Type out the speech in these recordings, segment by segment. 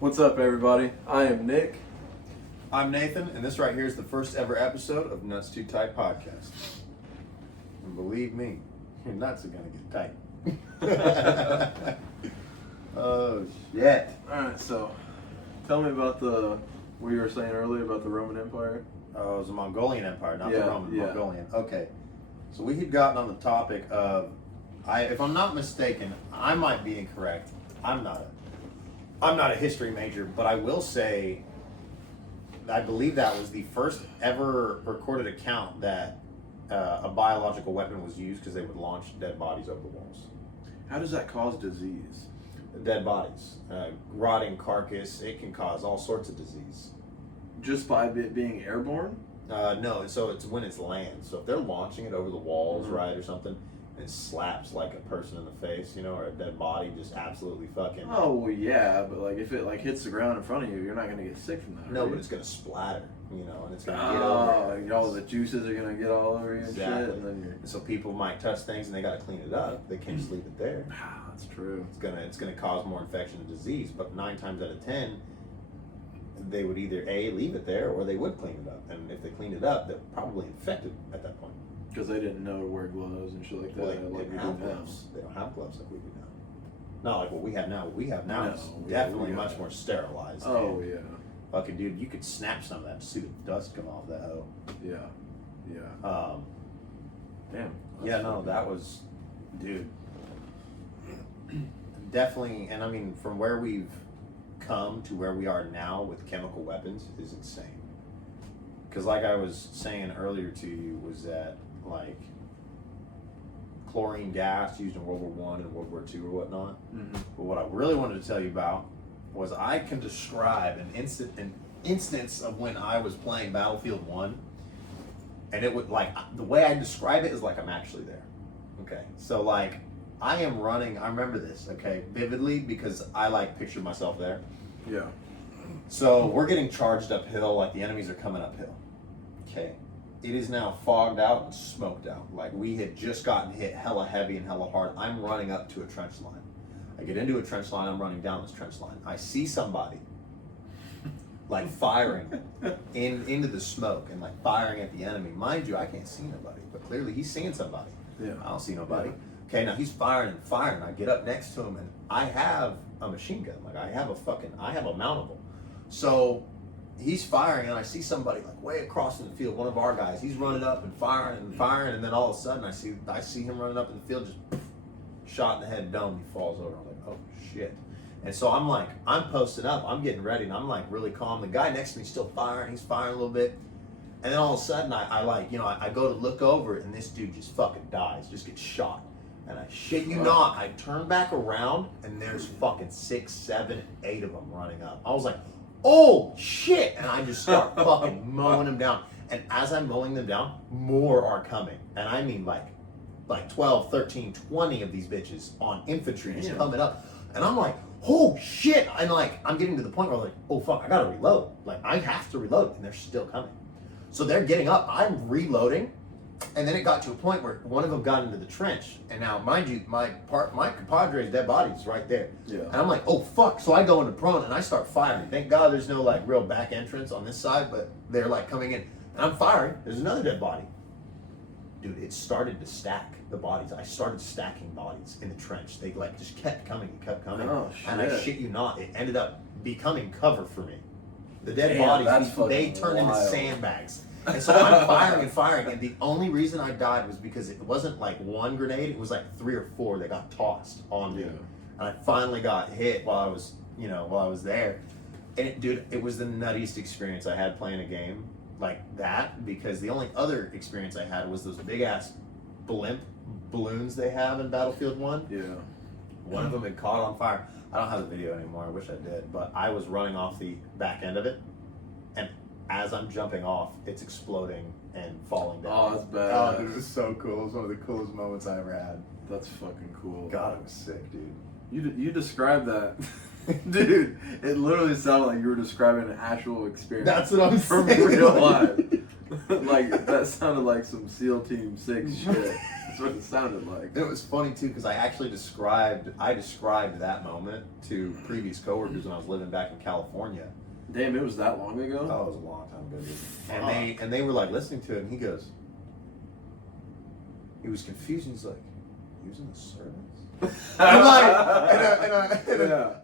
What's up, everybody? I am Nick. I'm Nathan, and this right here is the first ever episode of Nuts Too Tight Podcast. And believe me, your nuts are gonna get tight. Oh shit! All right, so tell me about what you were saying earlier about the Roman Empire. Oh, it was the Mongolian Empire, not the Yeah, Roman. yeah. Mongolian. Okay, so we had gotten on the topic of, if I'm not mistaken, I might be incorrect. I'm not a history major, but I will say, I believe that was the first ever recorded account that a biological weapon was used because they would launch dead bodies over the walls. How does that cause disease? Dead bodies, rotting carcass, it can cause all sorts of disease. Just by it being airborne? No, so it's when it's land. So if they're launching it over the walls, Mhm. right, or something, and it slaps like a person in the face, or a dead body, just absolutely fucking. Oh, well, yeah, but like if it like hits the ground in front of you, you're not gonna get sick from that. No, are but you? it's gonna splatter, and it's gonna get over it. All the juices are gonna get all over you and Exactly. shit, and then you're. And so people might touch things and they gotta clean it up. They can't just leave it there. Ah, that's true. It's gonna cause more infection and disease. But 9 times out of 10, they would either leave it there or they would clean it up. And if they cleaned it up, they're probably infected at that point. Because they didn't know to wear gloves and shit like that. Well, they like didn't we have do now. gloves. They don't have gloves like we do now. Not like what we have now. What we have now No, is yeah, definitely we much got- more sterilized. Oh And yeah, fucking dude, you could snap some of that suit of dust come off that hoe. yeah. Damn. Yeah, that's no, fucking- that was, dude. Definitely, and I mean, from where we've come to where we are now with chemical weapons is insane. Because, like I was saying earlier to you, was that like chlorine gas used in World War I and World War II or whatnot. Mhm. But what I really wanted to tell you about was I can describe an instance of when I was playing Battlefield 1, and it would, like, the way I describe it is like I'm actually there. Okay, so like I am running. I remember this, okay, vividly, because I like picture myself there. Yeah. So we're getting charged uphill, like the enemies are coming uphill. Okay, it is now fogged out and smoked out. Like we had just gotten hit hella heavy and hella hard. I'm running up to a trench line. I get into a trench line. I'm running down this trench line. I see somebody like firing into the smoke and like firing at the enemy. Mind you, I can't see nobody, but clearly he's seeing somebody. Yeah. I don't see nobody. Yeah. Okay, now he's firing and firing. I get up next to him and I have a machine gun. Like I have a mountable. So he's firing and I see somebody like way across in the field, one of our guys. He's running up and firing, and then all of a sudden I see him running up in the field, just shot in the head, dome. He falls over. I'm like, oh shit. And so I'm posted up. I'm getting ready and I'm like really calm. The guy next to me is still firing. He's firing a little bit. And then all of a sudden I go to look over and this dude just fucking dies, just gets shot. And I shit you not, I turn back around and there's fucking 6, 7, 8 of them running up. I was like, oh shit! And I just start fucking mowing them down. And as I'm mowing them down, more are coming. And I mean like 12, 13, 20 of these bitches on infantry just Damn. coming up. And I'm like, oh shit! And like, I'm getting to the point where I'm like, oh fuck, I gotta reload. Like, I have to reload. And they're still coming. So they're getting up, I'm reloading. And then it got to a point where one of them got into the trench. And now, mind you, my compadre's dead body is right there. Yeah. And I'm like, oh fuck. So I go into prone and I start firing. Thank God there's no like real back entrance on this side, but they're like coming in. And I'm firing. There's another dead body. Dude, it started to stack the bodies. I started stacking bodies in the trench. They like just kept coming and kept coming. Oh, And I shit. shit you not, it ended up becoming cover for me. The dead Damn, that's bodies, they fucking turn into wild. sandbags. And so I'm firing and firing, and the only reason I died was because it wasn't like one grenade, it was like 3 or 4 that got tossed on me. Yeah. And I finally got hit while I was there. And it was the nuttiest experience I had playing a game like that, because the only other experience I had was those big ass blimp balloons they have in Battlefield 1. Yeah. One of them had caught on fire. I don't have the video anymore, I wish I did, but I was running off the back end of it, and as I'm jumping off, it's exploding and falling down. Oh, that's bad. Oh, dude, it was so cool. It was one of the coolest moments I ever had. That's fucking cool. God, it was sick, dude. You described that, dude. It literally sounded like you were describing an actual experience. That's what I'm from saying. real life. Like that sounded like some SEAL Team 6 shit. That's what it sounded like. It was funny too because I actually described that moment to previous coworkers when I was living back in California. Damn, it was that long ago? Oh, it was a long time ago, dude. And they were like listening to it, and he goes, he was confused. And he's like, he was in the service. I'm like,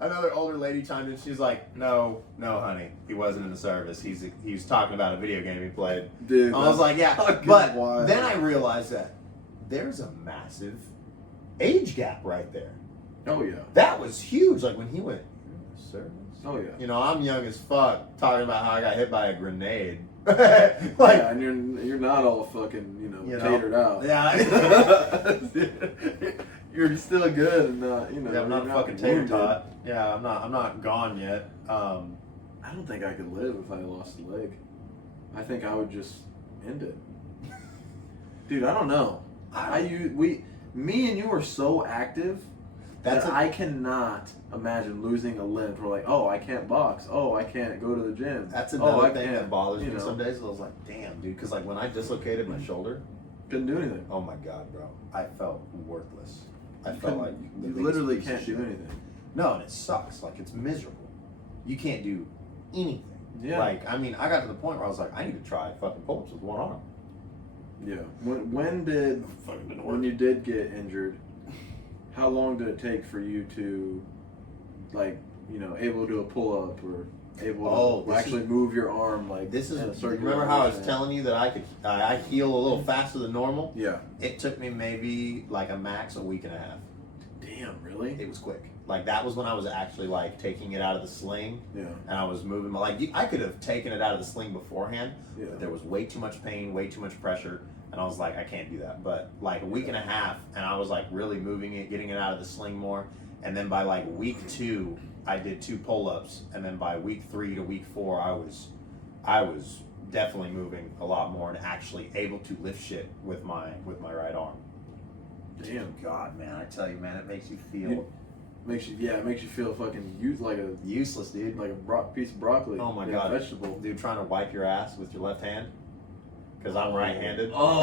another older lady chimed in. She's like, no, honey, he wasn't in the service. He was talking about a video game he played. Dude, I was like, yeah, fucking but wild. then I realized that there's a massive age gap right there. Oh yeah. That was huge. Like when he went, you're in the service. Oh yeah. You know, I'm young as fuck, talking about how I got hit by a grenade. Yeah, and you're not all fucking, catered out. Yeah. You're still good and not, Yeah, I'm not a fucking tater tot. Yeah, I'm not gone yet. I don't think I could live if I lost a leg. I think I would just end it. Dude, I don't know. Me and you are so active that I cannot imagine losing a limb. We're like, oh, I can't box. Oh, I can't go to the gym. That's another thing can't, that bothers me some days. I was like, damn, dude, because like when I dislocated my shoulder, couldn't do anything. oh my god, bro, I felt worthless. I felt like you literally can't do anything. No, and it sucks. Like it's miserable. You can't do anything. Yeah. Like I mean, I got to the point where I was like, I need to try fucking pull-ups with one arm. Yeah. When you did get injured, how long did it take for you to, like, able to do a pull-up or able to actually move your arm like this is? in a circular Remember how I was motion? telling you that I heal a little faster than normal? Yeah. It took me maybe like a max a week and a half. Damn, really? It was quick. Like that was when I was actually like taking it out of the sling. Yeah. And I was moving my I could have taken it out of the sling beforehand, Yeah. but there was way too much pain, way too much pressure, and I was like, I can't do that. But like a week and a half, and I was like really moving it, getting it out of the sling more, and then by like week 2, I did 2 pull-ups, and then by week 3 to week 4, I was definitely moving a lot more and actually able to lift shit with my right arm. Damn. God, man, I tell you, man, it makes you feel Makes you feel fucking like a useless, dude. like a piece of broccoli. Oh my and god, a vegetable. dude, trying to wipe your ass with your left hand because I'm right-handed. Oh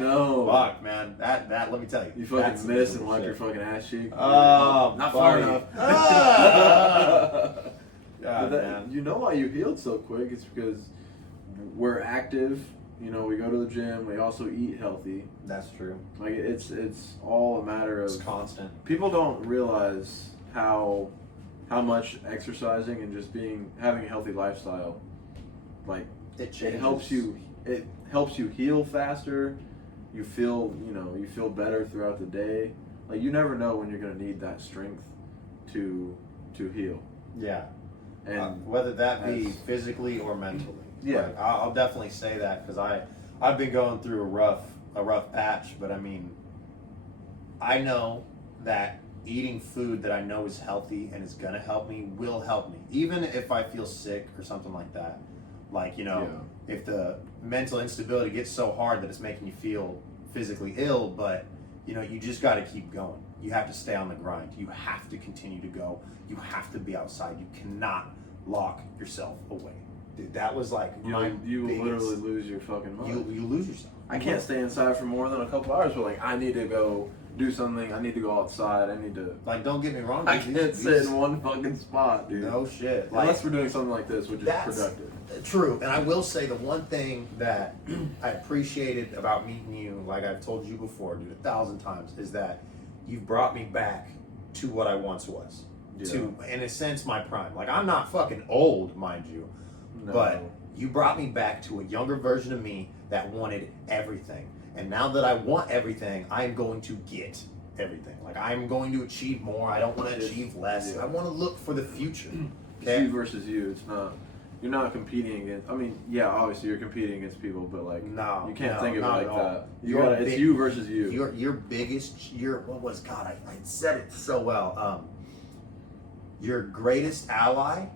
no! Fuck, man, that let me tell you, You fucking miss and wipe your fucking ass cheek. Oh, not far buddy. enough. God, man. You know why you healed so quick? It's because we're active. We go to the gym. We also eat healthy. That's true. Like it's all a matter of It's constant. People don't realize how much exercising and just having a healthy lifestyle, like It it helps you heal faster. You feel better throughout the day. Like you never know when you're gonna need that strength to heal. Yeah. And Whether that be physically or mentally. Yeah. Like, I'll definitely say that because I've been going through a rough patch, but I mean, I know that eating food that I know is healthy and is gonna help me will help me, even if I feel sick or something like that. Like if the mental instability gets so hard that it's making you feel physically ill, but you just got to keep going. You have to stay on the grind. You have to continue to go. You have to be outside. You cannot lock yourself away. Dude, that was like you will literally lose your fucking mind. You lose yourself. I can't stay inside for more than a couple hours. But like, I need to go do something. I need to go outside. I need to. Like, don't get me wrong. I can't sit in one fucking spot, dude. No shit. Unless we're doing something like this, which is productive. True. And I will say the one thing that I appreciated about meeting you, like I've told you before, dude, 1,000 times, is that you've brought me back to what I once was. Yeah. To, in a sense, my prime. Like, I'm not fucking old, mind you. No. But you brought me back to a younger version of me that wanted everything. And now that I want everything, I'm going to get everything. Like, I'm going to achieve more. I don't want to achieve less. Yeah. I want to look for the future. It's you versus you. It's not. You're not competing against. I mean, yeah, obviously you're competing against people, but like, No, you can't no, think of it not like at all. that. It's you versus you. Your biggest. What was God? I said it so well. Your greatest ally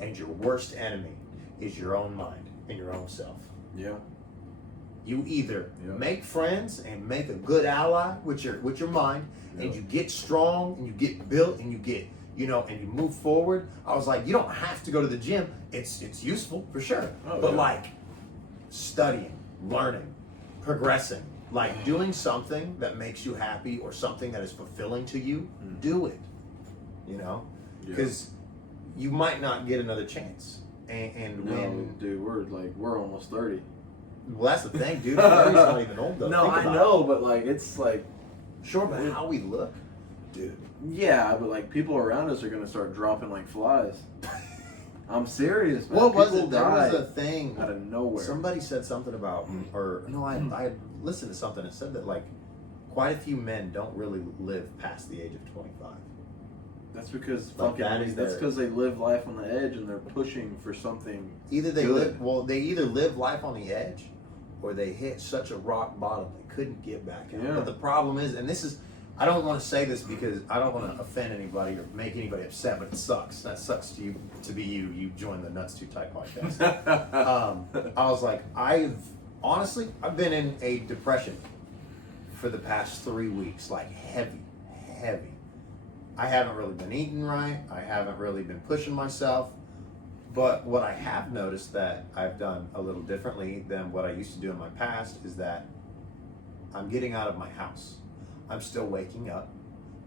and your worst enemy is your own mind and your own self. Yeah. You either make friends and make a good ally with your mind, and you get strong and you get built and you get and you move forward. I was like, you don't have to go to the gym. It's useful for sure, but like studying, learning, progressing, Like doing something that makes you happy or something that is fulfilling to you, do it. You know, because you might not get another chance. And No, when, dude, we're almost 30. well, that's the thing, dude. 30's not even old though. No, Think I about know, but like it's like, it. Sure, but how we look, dude. yeah, but like people around us are gonna start dropping like flies. I'm serious, man. What was People it? There die was a thing. out of nowhere. Somebody said something about, or no, I listened to something that said that like quite a few men don't really live past the age of 25. That's because Like, fucking. that is That's their- because they live life on the edge and they're pushing for something. Either they Good. they either live life on the edge, or they hit such a rock bottom they couldn't get back out. Yeah. But the problem is, and this is, I don't want to say this because I don't want to offend anybody or make anybody upset, but it sucks. That sucks to you, to be you. You joined the Nuts Too Tight podcast. I was like, I've been in a depression for the past 3 weeks, like heavy. I haven't really been eating right. I haven't really been pushing myself. But what I have noticed that I've done a little differently than what I used to do in my past is that I'm getting out of my house. I'm still waking up.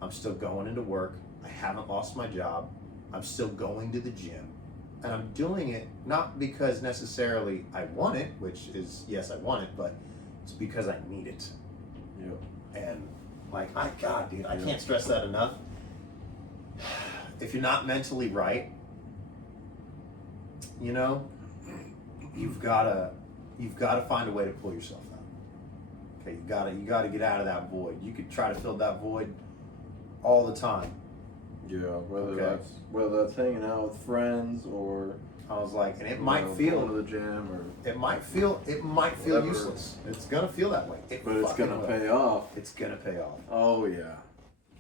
I'm still going into work. I haven't lost my job. I'm still going to the gym. And I'm doing it not because necessarily I want it, which is, yes, I want it, but it's because I need it. Yeah. And like, God, dude, I Yeah. can't stress that enough. If you're not mentally right, you know, you've gotta find a way to pull yourself out. Okay, you gotta get out of that void. You could try to fill that void all the time. Yeah, whether Okay. that's hanging out with friends or I was like, and it you might know, feel going to the gym or it might feel Whatever. useless. It's gonna feel that way. but it's fucking gonna will. pay off. It's gonna pay off. Oh yeah.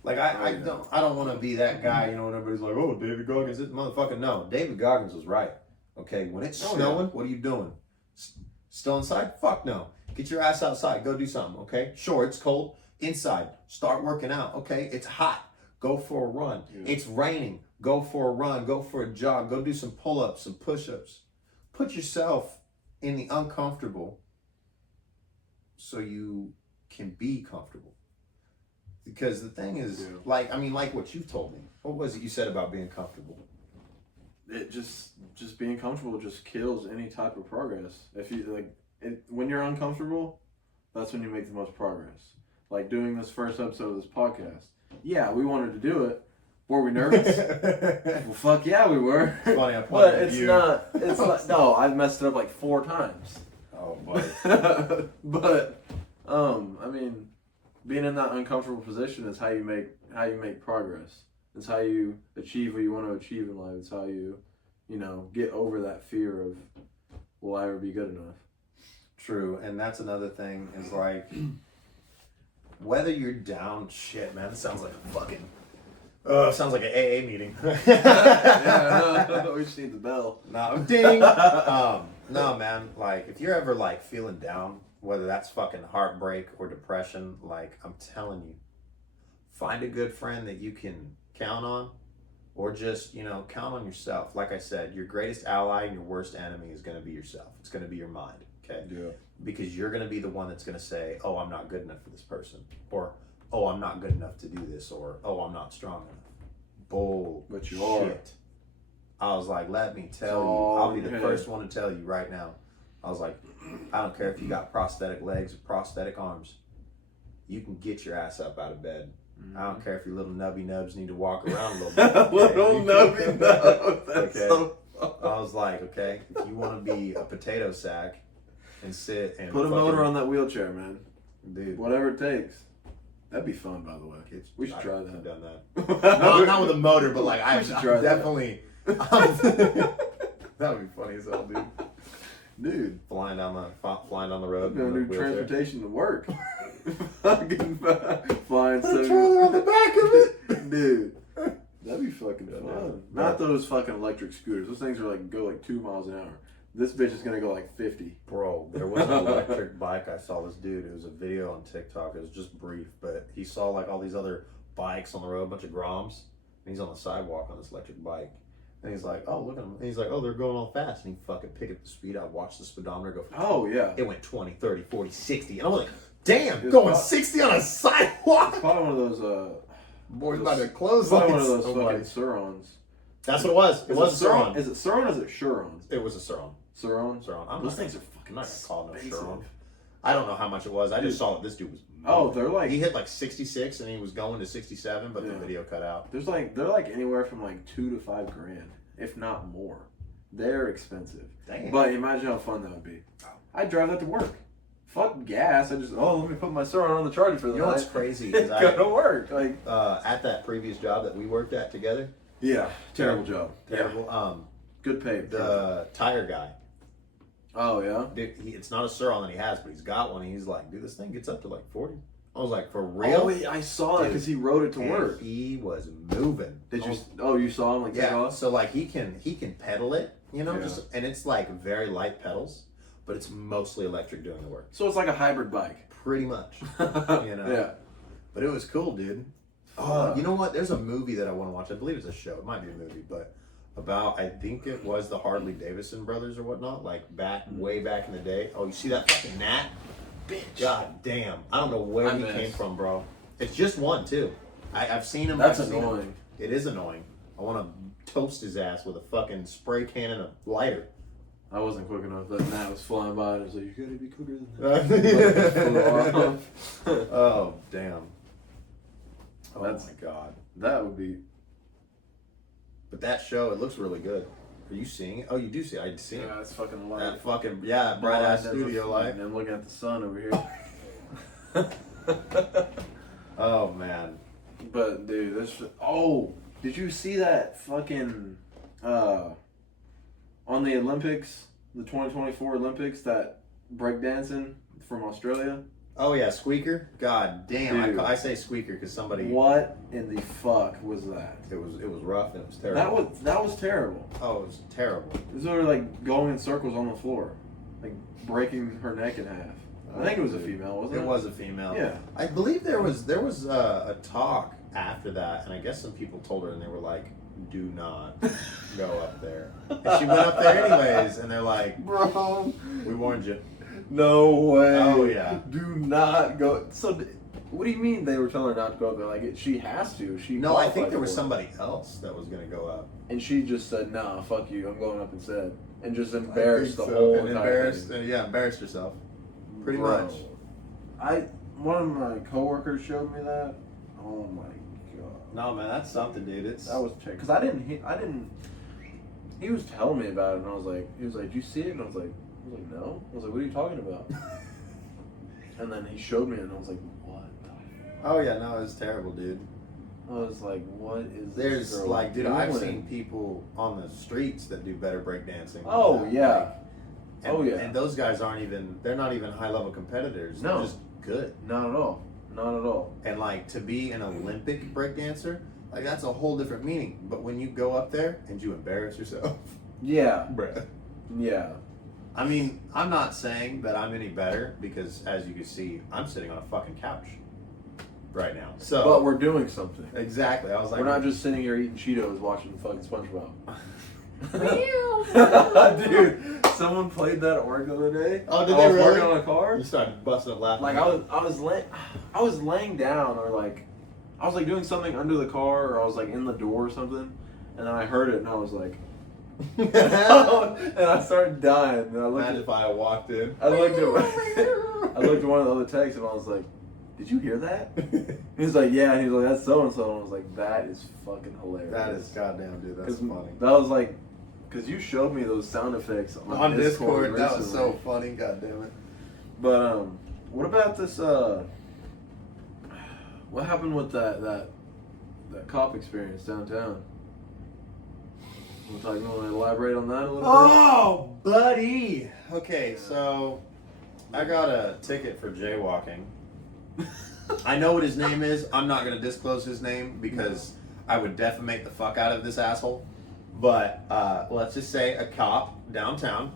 Like I don't want to be that guy, you know, when everybody's like, oh, David Goggins, this motherfucker. No, David Goggins was right. Okay, when it's Oh, snowing, yeah. what are you doing? Still inside? Fuck no. Get your ass outside. Go do something. Okay, sure, it's cold. Inside, start working out. Okay, it's hot. Go for a run. Yeah. It's raining. Go for a run. Go for a jog. Go do some pull-ups, some push-ups. Put yourself in the uncomfortable so you can be comfortable. Because the thing is, Yeah. like what you've told me. What was it you said about being comfortable? It just being comfortable just kills any type of progress. If you when you're uncomfortable, that's when you make the most progress. Like doing this first episode of this podcast. Yeah, we wanted to do it. Were we nervous? Well, fuck yeah, we were. It's funny, I But pointed at it's you. not. It's like no, I've messed it up like 4 times. Oh, buddy. But I mean, being in that uncomfortable position is how you make progress. It's how you achieve what you want to achieve in life. It's how you get over that fear of, will I ever be good enough? True, and that's another thing is like, whether you're down, shit, man, this sounds like a fucking, sounds like an AA meeting. Yeah, we just need the bell. No, ding. No, man, like, if you're ever like feeling down, whether that's fucking heartbreak or depression, like, I'm telling you, find a good friend that you can count on, or just, count on yourself. Like I said, your greatest ally and your worst enemy is going to be yourself. It's going to be your mind, okay? Yeah. Because you're going to be the one that's going to say, oh, I'm not good enough for this person, or, oh, I'm not good enough to do this, or, oh, I'm not strong enough. Bull. But you are. shit. I was like, let me tell you, Oh, I'll be the yeah. first one to tell you right now. I was like, I don't care if you got prosthetic legs or prosthetic arms. You can get your ass up out of bed. I don't care if your little nubby nubs need to walk around a little bit. okay? Little nubby nub. That's Okay. so. I was like, okay, if you want to be a potato sack and sit and Put a fucking- motor on that wheelchair, man. dude. Whatever it takes. That'd be fun, by the way. We should try I've that. done that. Not with a motor, but like I We should try that. definitely. that would be funny as hell, dude. Dude, Flying down the road. I'm gonna in do a wheelchair. transportation to work. Fucking flying Controller on the back of it. Dude, that'd be fucking Yeah, fun. yeah. Not those fucking electric scooters. Those things are go 2 miles an hour. This bitch is gonna go like 50. Bro, there was an electric bike. I saw this dude. It was a video on TikTok. It was just brief, but he saw like all these other bikes on the road, a bunch of Groms, and he's on the sidewalk on this electric bike. And he's like, oh, look at him. And he's like, oh, they're going all fast. And he fucking picked up the speed. I watched the speedometer go. Oh yeah. It went 20, 30, 40, 60. And I was like, damn, It's going about- 60 on a sidewalk. It's probably one of those. Boy's about to close Probably one lines. of those Oh, fucking my. Surons. That's what it was. It was a Suron. Is it Suron or is it Churon? It was a Suron. Suron? Suron. Those things are fucking I'm not gonna call it no expensive. Suron. I don't know how much it was. I just Dude. saw that this dude was. Oh, they're like He hit like 66 and he was going to 67, but the Yeah. video cut out. they're like anywhere from like $2 to $5 grand, if not more. They're expensive. Damn. But imagine how fun that would be. I'd drive that to work. Fuck gas. I just let me put my Suron on the charger for the You know night. what's crazy? It's Is gonna work. Like at that previous job that we worked at together, yeah, terrible job. terrible. Good pay. The tire guy, Oh yeah. dude, it's not a Suron that he has, but he's got one. And he's like, dude, this thing gets up to like 40. I was like, for real? Oh, wait, I saw it because he rode it to And work. he was moving. Did I you? was- Oh, you saw him like take Yeah. off? So like he can pedal it, you know, Yeah. just and it's like very light pedals, but it's mostly electric doing the work. So it's like a hybrid bike. Pretty much. you know. Yeah. But it was cool, dude. Oh, you know what? There's a movie that I want to watch. I believe it's a show. It might be a movie, but about I think it was the Harley Davidson brothers or whatnot, like way back in the day. Oh, you see that fucking gnat? Bitch. God damn! I don't know where I he missed. came from, bro. It's just one too. I've seen him. That's I've seen him. annoying. It is annoying. I want to toast his ass with a fucking spray can and a lighter. I wasn't quick enough. That gnat was flying by and I was like, you gotta be quicker than that. Oh damn! Oh That's- my god! That would be. But that show, it looks really good. Are you seeing it? Oh, you do see it. I see it. Yeah, it's fucking light. That fucking bright ass studio light. And I'm looking at the sun over here. Oh man. But dude, this. Oh, did you see that fucking on the Olympics, the 2024 Olympics, that breakdancing from Australia? Oh yeah, Squeaker. God damn! Dude. I say Squeaker because somebody. What in the fuck was that? It was rough and it was terrible. That was terrible. Oh, it was terrible. This was like going in circles on the floor, like breaking her neck in half. I think it was a female, wasn't it? It was a female. Yeah. I believe there was a talk after that, and I guess some people told her, and they were like, "Do not go up there." And she went up there anyways, and they're like, Bro, "We warned you." no way. Oh, yeah. Do not go. So, what do you mean they were telling her not to go up there? Like, she has to. She No, I think qualified there was for it. somebody else that was gonna go up. And she just said, "Nah, fuck you. I'm going up instead," and just embarrassed the whole and entire embarrassed, thing. embarrassed herself. Pretty Bro, much. One of my coworkers showed me that. Oh my god. No, man, that's something, dude. It's That was because I didn't. He was telling me about it, and I was like, he was like, "You see it?" And I was like, "No." I was like, "What are you talking about?" And then he showed me, and I was like, "What?" the fuck?" Oh yeah, no, it's terrible, dude. I was like, "What is?" There's this girl like, dude, I've doing? seen people on the streets that do better breakdancing. Oh, than that. yeah. Like, and, Oh, yeah. And those guys aren't even. They're not even high level competitors. No. They're just good. Not at all. Not at all. And like to be an Olympic breakdancer, like that's a whole different meaning. But when you go up there and you embarrass yourself, Yeah. bruh. Yeah. I mean, I'm not saying that I'm any better because, as you can see, I'm sitting on a fucking couch right now. So, But we're doing something. exactly. I was like, We're not just sitting here eating Cheetos watching fucking SpongeBob. Dude, someone played that at work the other day. Oh, did I they was really? working on a car. You started busting up laughing. Like I was laying down, or like I was like doing something under the car, or I was like in the door or something, and then I heard it, and I was like, and I started dying. And I looked Imagine if I walked in. I looked at one of the other texts, and I was like, "Did you hear that?" He's like, "Yeah." And he's like, "That's so and so." And I was like, "That is fucking hilarious." That is goddamn, dude. That's funny. That was like, because you showed me those sound effects on Discord. that was so recently. funny. God damn it. But what about this? What happened with that cop experience downtown? You want to elaborate on that a little Oh, buddy. Okay, so I got a ticket for jaywalking. I know what his name is. I'm not going to disclose his name because I would defamate the fuck out of this asshole. But let's just say a cop downtown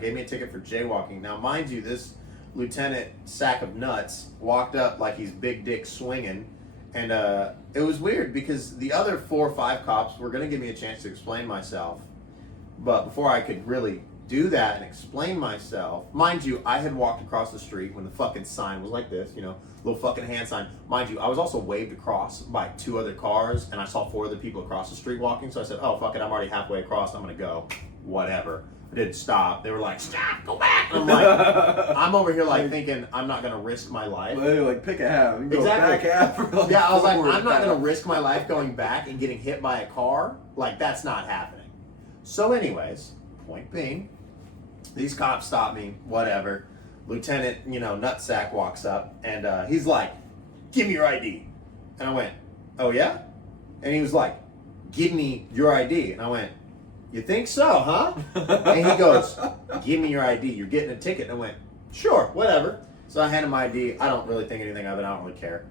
gave me a ticket for jaywalking. Now, mind you, this lieutenant sack of nuts walked up like he's big dick swinging. And it was weird because the other 4 or 5 cops were going to give me a chance to explain myself. But before I could really do that and explain myself. Mind you, I had walked across the street when the fucking sign was like this, you know, little fucking hand sign. Mind you, I was also waved across by 2 other cars, and I saw 4 other people across the street walking. So I said, "Oh fuck it, I'm already halfway across. I'm gonna go, whatever." I didn't stop. They were like, "Stop, go back." And I'm like, I'm over here like thinking I'm not gonna risk my life. Well, they're like, pick a half. You can Exactly. go back half. Or like Yeah, I was like, forward I'm not half. gonna risk my life going back and getting hit by a car. Like, that's not happening. So, anyways, point being, these cops stop me, whatever. Lieutenant, you know, Nutsack walks up and he's like, "Give me your ID." And I went, "Oh yeah?" And he was like, "Give me your ID." And I went, "You think so, huh?" And he goes, "Give me your ID. You're getting a ticket." And I went, "Sure, whatever." So I hand him my ID. I don't really think anything of it. I don't really care.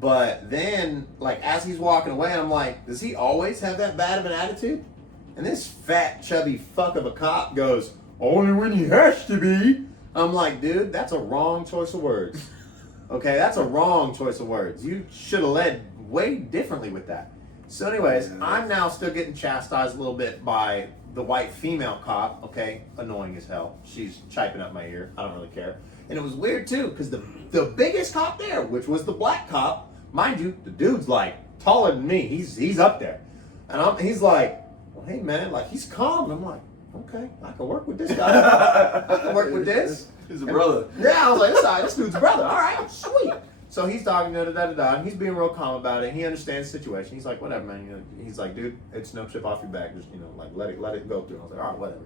But then, like, as he's walking away, I'm like, does he always have that bad of an attitude? And this fat, chubby fuck of a cop goes, "Only when he has to be." I'm like, dude, that's a wrong choice of words. Okay, that's a wrong choice of words. You should have led way differently with that. So anyways, Yeah. I'm now still getting chastised a little bit by the white female cop, okay? Annoying as hell. She's chiping up my ear. I don't really care. And it was weird too, because the biggest cop there, which was the black cop, mind you, the dude's like taller than me. He's up there. And he's like, "Well, hey man," like he's calm. I'm like, okay, I can work with this guy. I can work with this. He's a brother. Yeah, I was like, this dude's brother. All right, sweet. So he's talking and he's being real calm about it. He understands the situation. He's like, "Whatever, man." You know, he's like, "Dude, it's no chip off your back. Just, you know, like let it go through." I was like, "All right, whatever."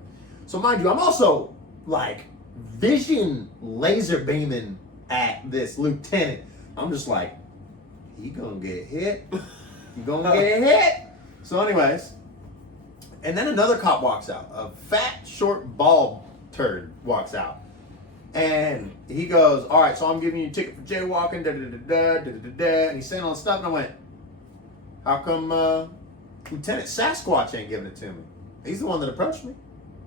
So mind you, I'm also like vision laser beaming at this lieutenant. I'm just like, he gonna get hit. He gonna get hit. So anyways, and then another cop walks out. A fat, short, bald turd walks out. And he goes, "All right, so I'm giving you a ticket for jaywalking, and he's saying all this stuff, and I went, "How come Lieutenant Sasquatch ain't giving it to me? He's the one that approached me.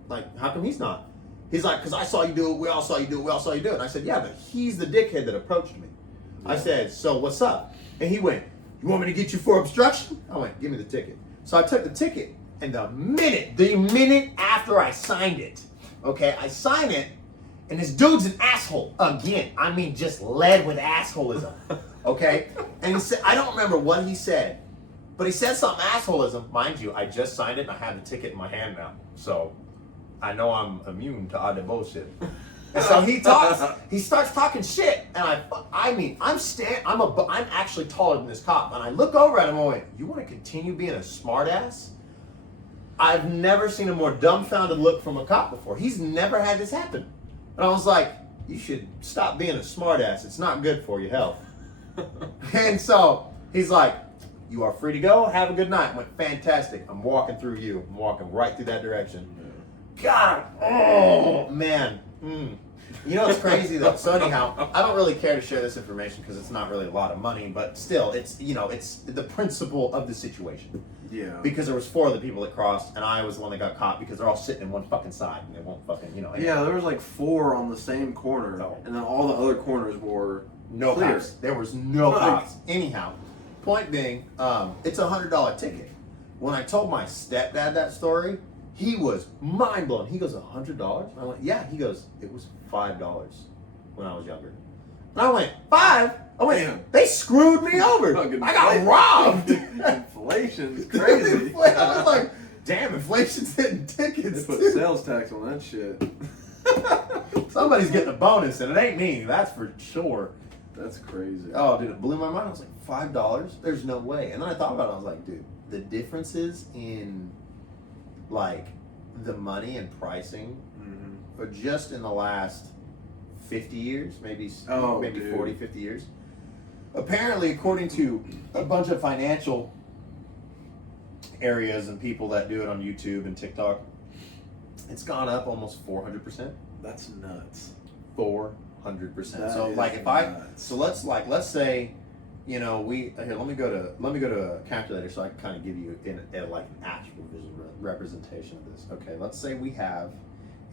Like, how come he's not?" He's like, "Because I saw you do it, we all saw you do it, we all saw you do it." And I said, "Yeah, but he's the dickhead that approached me." I said, "So what's up?" And he went, "You want me to get you for obstruction?" I went, "Give me the ticket." So I took the ticket, and the minute after I signed it, okay, I sign it, and this dude's an asshole. Again, I mean, just led with assholism. Okay? And he said, I don't remember what he said, but he said something assholism. Mind you, I just signed it and I have the ticket in my hand now. So I know I'm immune to all the bullshit. And so he starts talking shit. And I'm actually taller than this cop. And I look over at him and I went, "You want to continue being a smartass?" I've never seen a more dumbfounded look from a cop before. He's never had this happen. And I was like, "You should stop being a smartass. It's not good for your health." And so he's like, "You are free to go. Have a good night." I went, "Fantastic. I'm walking through you. I'm walking right through that direction." God, oh man. You know what's crazy though? So anyhow, I don't really care to share this information because it's not really a lot of money, but still, it's, you know, it's the principle of the situation. Yeah. Because there was 4 other people that crossed, and I was the one that got caught because they're all sitting in one fucking side and they won't fucking, you know. Yeah, there was like 4 on the same corner, No. and then all the other corners were No clear. cops. There was no Like- cops. Anyhow, point being, it's a $100 ticket. When I told my stepdad that story, he was mind blown. He goes, $100? I went, "Yeah." He goes, "It was $5 when I was younger." And I went, "5?" I went, Damn. "They screwed me over. Fucking I got inflation. robbed." Inflation's crazy. I was like, damn, inflation's hitting They tickets. put too. sales tax on that shit. Somebody's getting a bonus, and it ain't me. That's for sure. That's crazy. Oh, dude, it blew my mind. I was like, $5? There's no way. And then I thought about it. I was like, dude, the differences in, like, the money and pricing, Mm-hmm. but just in the last 50 years, maybe dude. 40, 50 years. Apparently, according to a bunch of financial areas and people that do it on YouTube and TikTok, it's gone up almost 400%. That's nuts. 400%. That So is like if nuts. let's say, you know, let me go to a calculator so I can kind of give you like an actual visual representation of this. Okay, let's say we have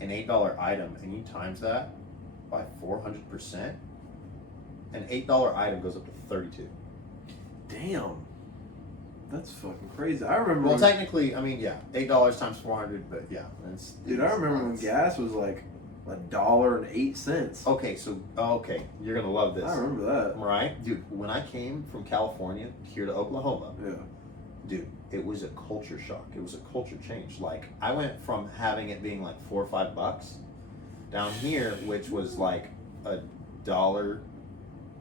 an $8 item and you times that by 400%, an $8 item goes up to 32. Damn. That's fucking crazy. I remember. Well, when, technically, I mean, yeah, $8 times 400, but yeah, dude, I remember when gas was like $1.08. Okay, so you're gonna love this. I remember that. Right, dude. When I came from California here to Oklahoma, Yeah. dude, it was a culture shock. It was a culture change. Like I went from having it being like $4 or $5 down here, which was like $1,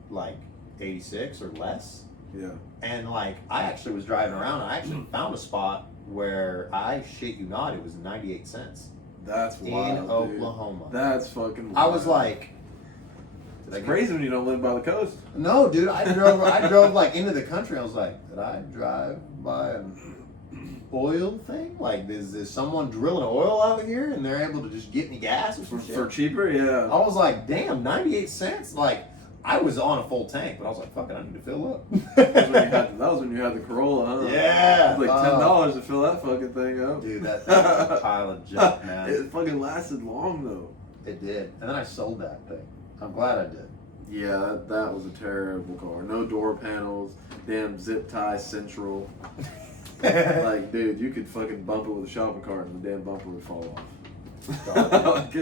like 86 or less. Yeah. And like I actually was driving around. And I actually found a spot where I shit you not, it was 98 cents That's in wild, dude. Oklahoma. That's fucking wild. I was like, it's crazy when you don't live by the coast. no, dude. I drove like into the country. I was like, did I drive by an oil thing? Like, is someone drilling oil out here and they're able to just get me gas or some shit? For cheaper, yeah. I was like, damn, 98 cents. Like, I was on a full tank, but I was like, fuck it, I need to fill up. That was when you had the Corolla, huh? Yeah. It was like $10 to fill that fucking thing up. Dude, that thing was a pile of junk, man. It fucking lasted long though. It did. And then I sold that thing. I'm glad I did. Yeah, that was a terrible car. No door panels, damn zip tie central. Like, dude, you could fucking bump it with a shopping cart and the damn bumper would fall off. Like,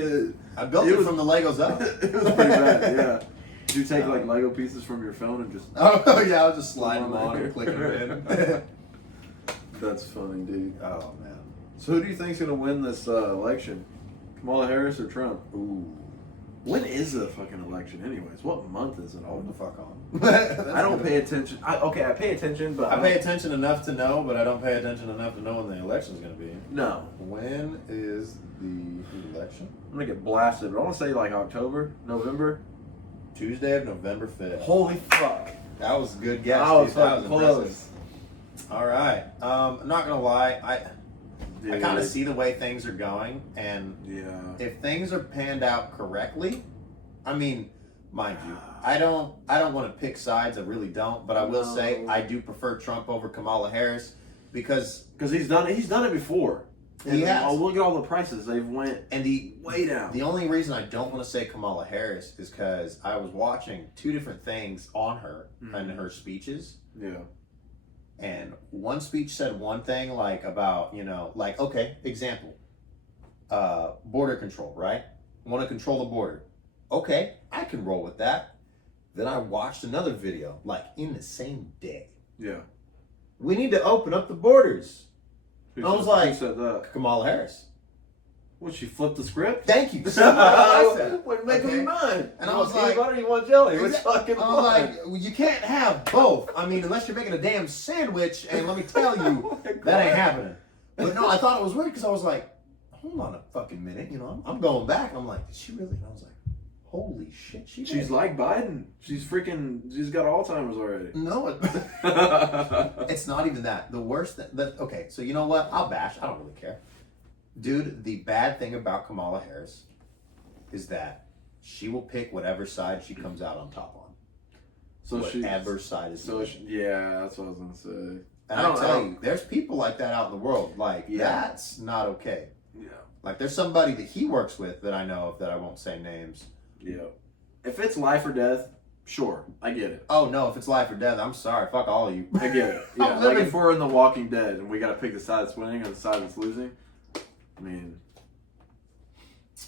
I built it from the Legos up. It was pretty bad, yeah. Did you take like Lego pieces from your phone and just... Oh, yeah, I was just sliding them on and clicking them in. That's funny, dude. Oh, man. So who do you think's going to win this election? Kamala Harris or Trump? Ooh. When is the fucking election anyways? What month is it all? Hold the fuck on. I don't pay attention. I pay attention, but I pay attention enough to know, but I don't pay attention enough to know when the election's going to be. No. When is the election? I'm going to get blasted, but I want to say like October, November. Tuesday of November 5th. Holy fuck. That was a good guess. I was dude. That fucking impressive. close. All right. I'm not going to lie. I Dude. kind of see the way things are going, and Yeah. if things are panned out correctly, I mean, mind you, I don't want to pick sides. I really don't, but I will say I do prefer Trump over Kamala Harris because he's done it before. And he has. Oh, look at all the prices they've went and way down. The only reason I don't want to say Kamala Harris is because I was watching two different things on her and her speeches. Yeah. And one speech said one thing like about, like, okay, example, border control, right? Want to control the border. Okay, I can roll with that. Then I watched another video, like in the same day. Yeah. We need to open up the borders. I was like, who said that? Kamala Harris. What, she flipped the script? Thank you. So I said. What make me mine? And I was like, butter, you want jelly? Which fucking I was like, well, you can't have both. I mean, unless you're making a damn sandwich, and let me tell you, that ain't happening. But no, I thought it was weird because I was like, hold on a fucking minute. I'm going back. And I'm like, did she really? And I was like, holy shit, she did. She's like Biden. She's got Alzheimer's already. No, it's not even that. The worst thing, okay, so you know what? I'll bash. I don't really care. Dude, the bad thing about Kamala Harris is that she will pick whatever side she comes out on top on. So whatever side is. Yeah, that's what I was gonna say. And I tell you, there's people like that out in the world. Like, that's not okay. Yeah. Like, there's somebody that he works with that I know of that I won't say names. Yeah. If it's life or death, sure, I get it. Oh, no, if it's life or death, I'm sorry. Fuck all of you. I get it. Yeah, like if we're in The Walking Dead and we got to pick the side that's winning or the side that's losing, I mean,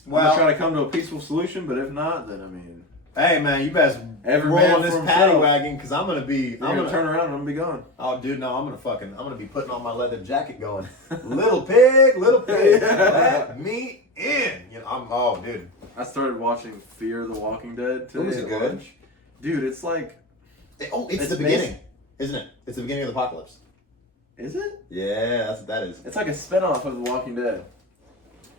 well, I'm going to try to come to a peaceful solution, but if not, then I mean... Hey, man, you best roll on this paddy wagon because I'm going to be... I'm going to turn around and I'm going to be gone. Oh, dude, no, I'm going to be putting on my leather jacket going, little pig, let me in. Dude. I started watching Fear the Walking Dead today. Is it good? Dude, it's like... It's the beginning, isn't it? It's the beginning of the apocalypse. Is it? Yeah, that's what that is. It's like a spinoff of The Walking Dead.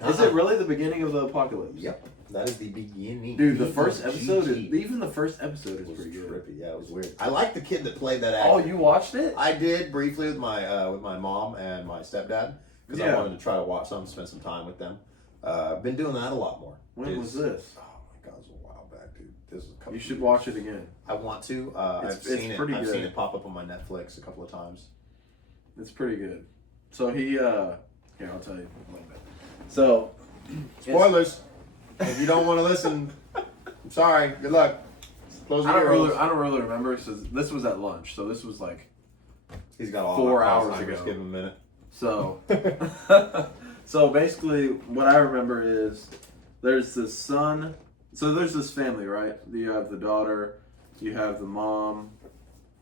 Is it really the beginning of the apocalypse? Yep. That is the beginning. Dude, the first episode even the first episode is pretty good. Trippy. Yeah, it was weird. I like the kid that played that actor. Oh, you watched it? I did briefly with my mom and my stepdad because I wanted to try to watch some, spend some time with them. Been doing that a lot more. When was this? Oh my god, it was a while back, dude. This is a couple. You should watch it again. I want to. I've seen it pop up on my Netflix a couple of times. It's pretty good. So here I'll tell you a little bit. So spoilers. If you don't want to listen, I'm sorry. Good luck. Close your ears. I don't really remember because this was at lunch. So this was like He's got all 4 hours Alzheimer's. ago. Give him a minute. So, so basically, what I remember is there's this son. So there's this family, right? You have the daughter, you have the mom,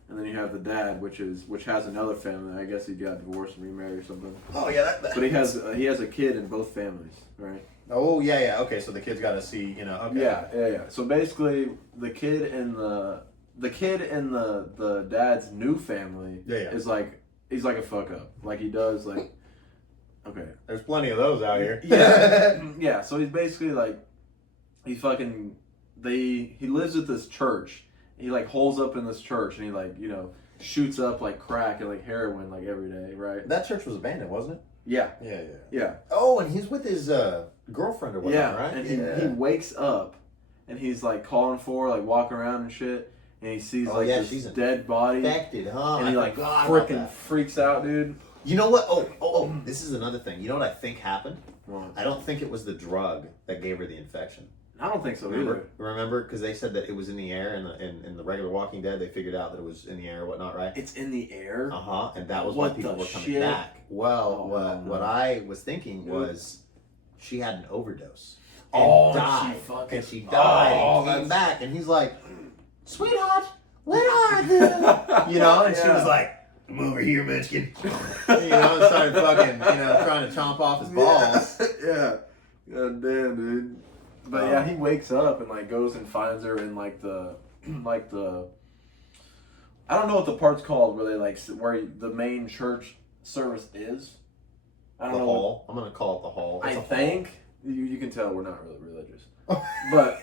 and then you have the dad, which has another family. I guess he got divorced and remarried or something. Oh yeah, But he has a kid in both families, right? Oh yeah. Okay, so the kid's got to see, Okay. Yeah. So basically, the kid in the dad's new family is like he's like a fuck up. Like he does like okay. There's plenty of those out here. Yeah. So he's basically like he lives at this church. He like holes up in this church and he like shoots up like crack and like heroin like every day, right? That church was abandoned, wasn't it? Yeah. Yeah. Oh, and he's with his girlfriend or whatever, right? And he wakes up and he's like calling for like walking around and shit. And he sees this dead body. Infected, huh? And he like freaking freaks out, dude. You know what? Oh, this is another thing. You know what I think happened? What? I don't think it was the drug that gave her the infection. I don't think so either. Remember? Because they said that it was in the air, and in the regular Walking Dead, they figured out that it was in the air or whatnot, right? It's in the air? And that was why people were coming back. Well, what I was thinking was she had an overdose. And died. She died and came back, and he's like, sweetheart, where are you? And she was like, I'm over here, Munchkin. And started fucking, trying to chomp off his balls. Yeah. God damn, dude. But yeah, he wakes up and like goes and finds her in like the I don't know what the part's called where they like where the main church service is. I don't know. The hall. I'm gonna call it the hall. I think you can tell we're not really religious, but.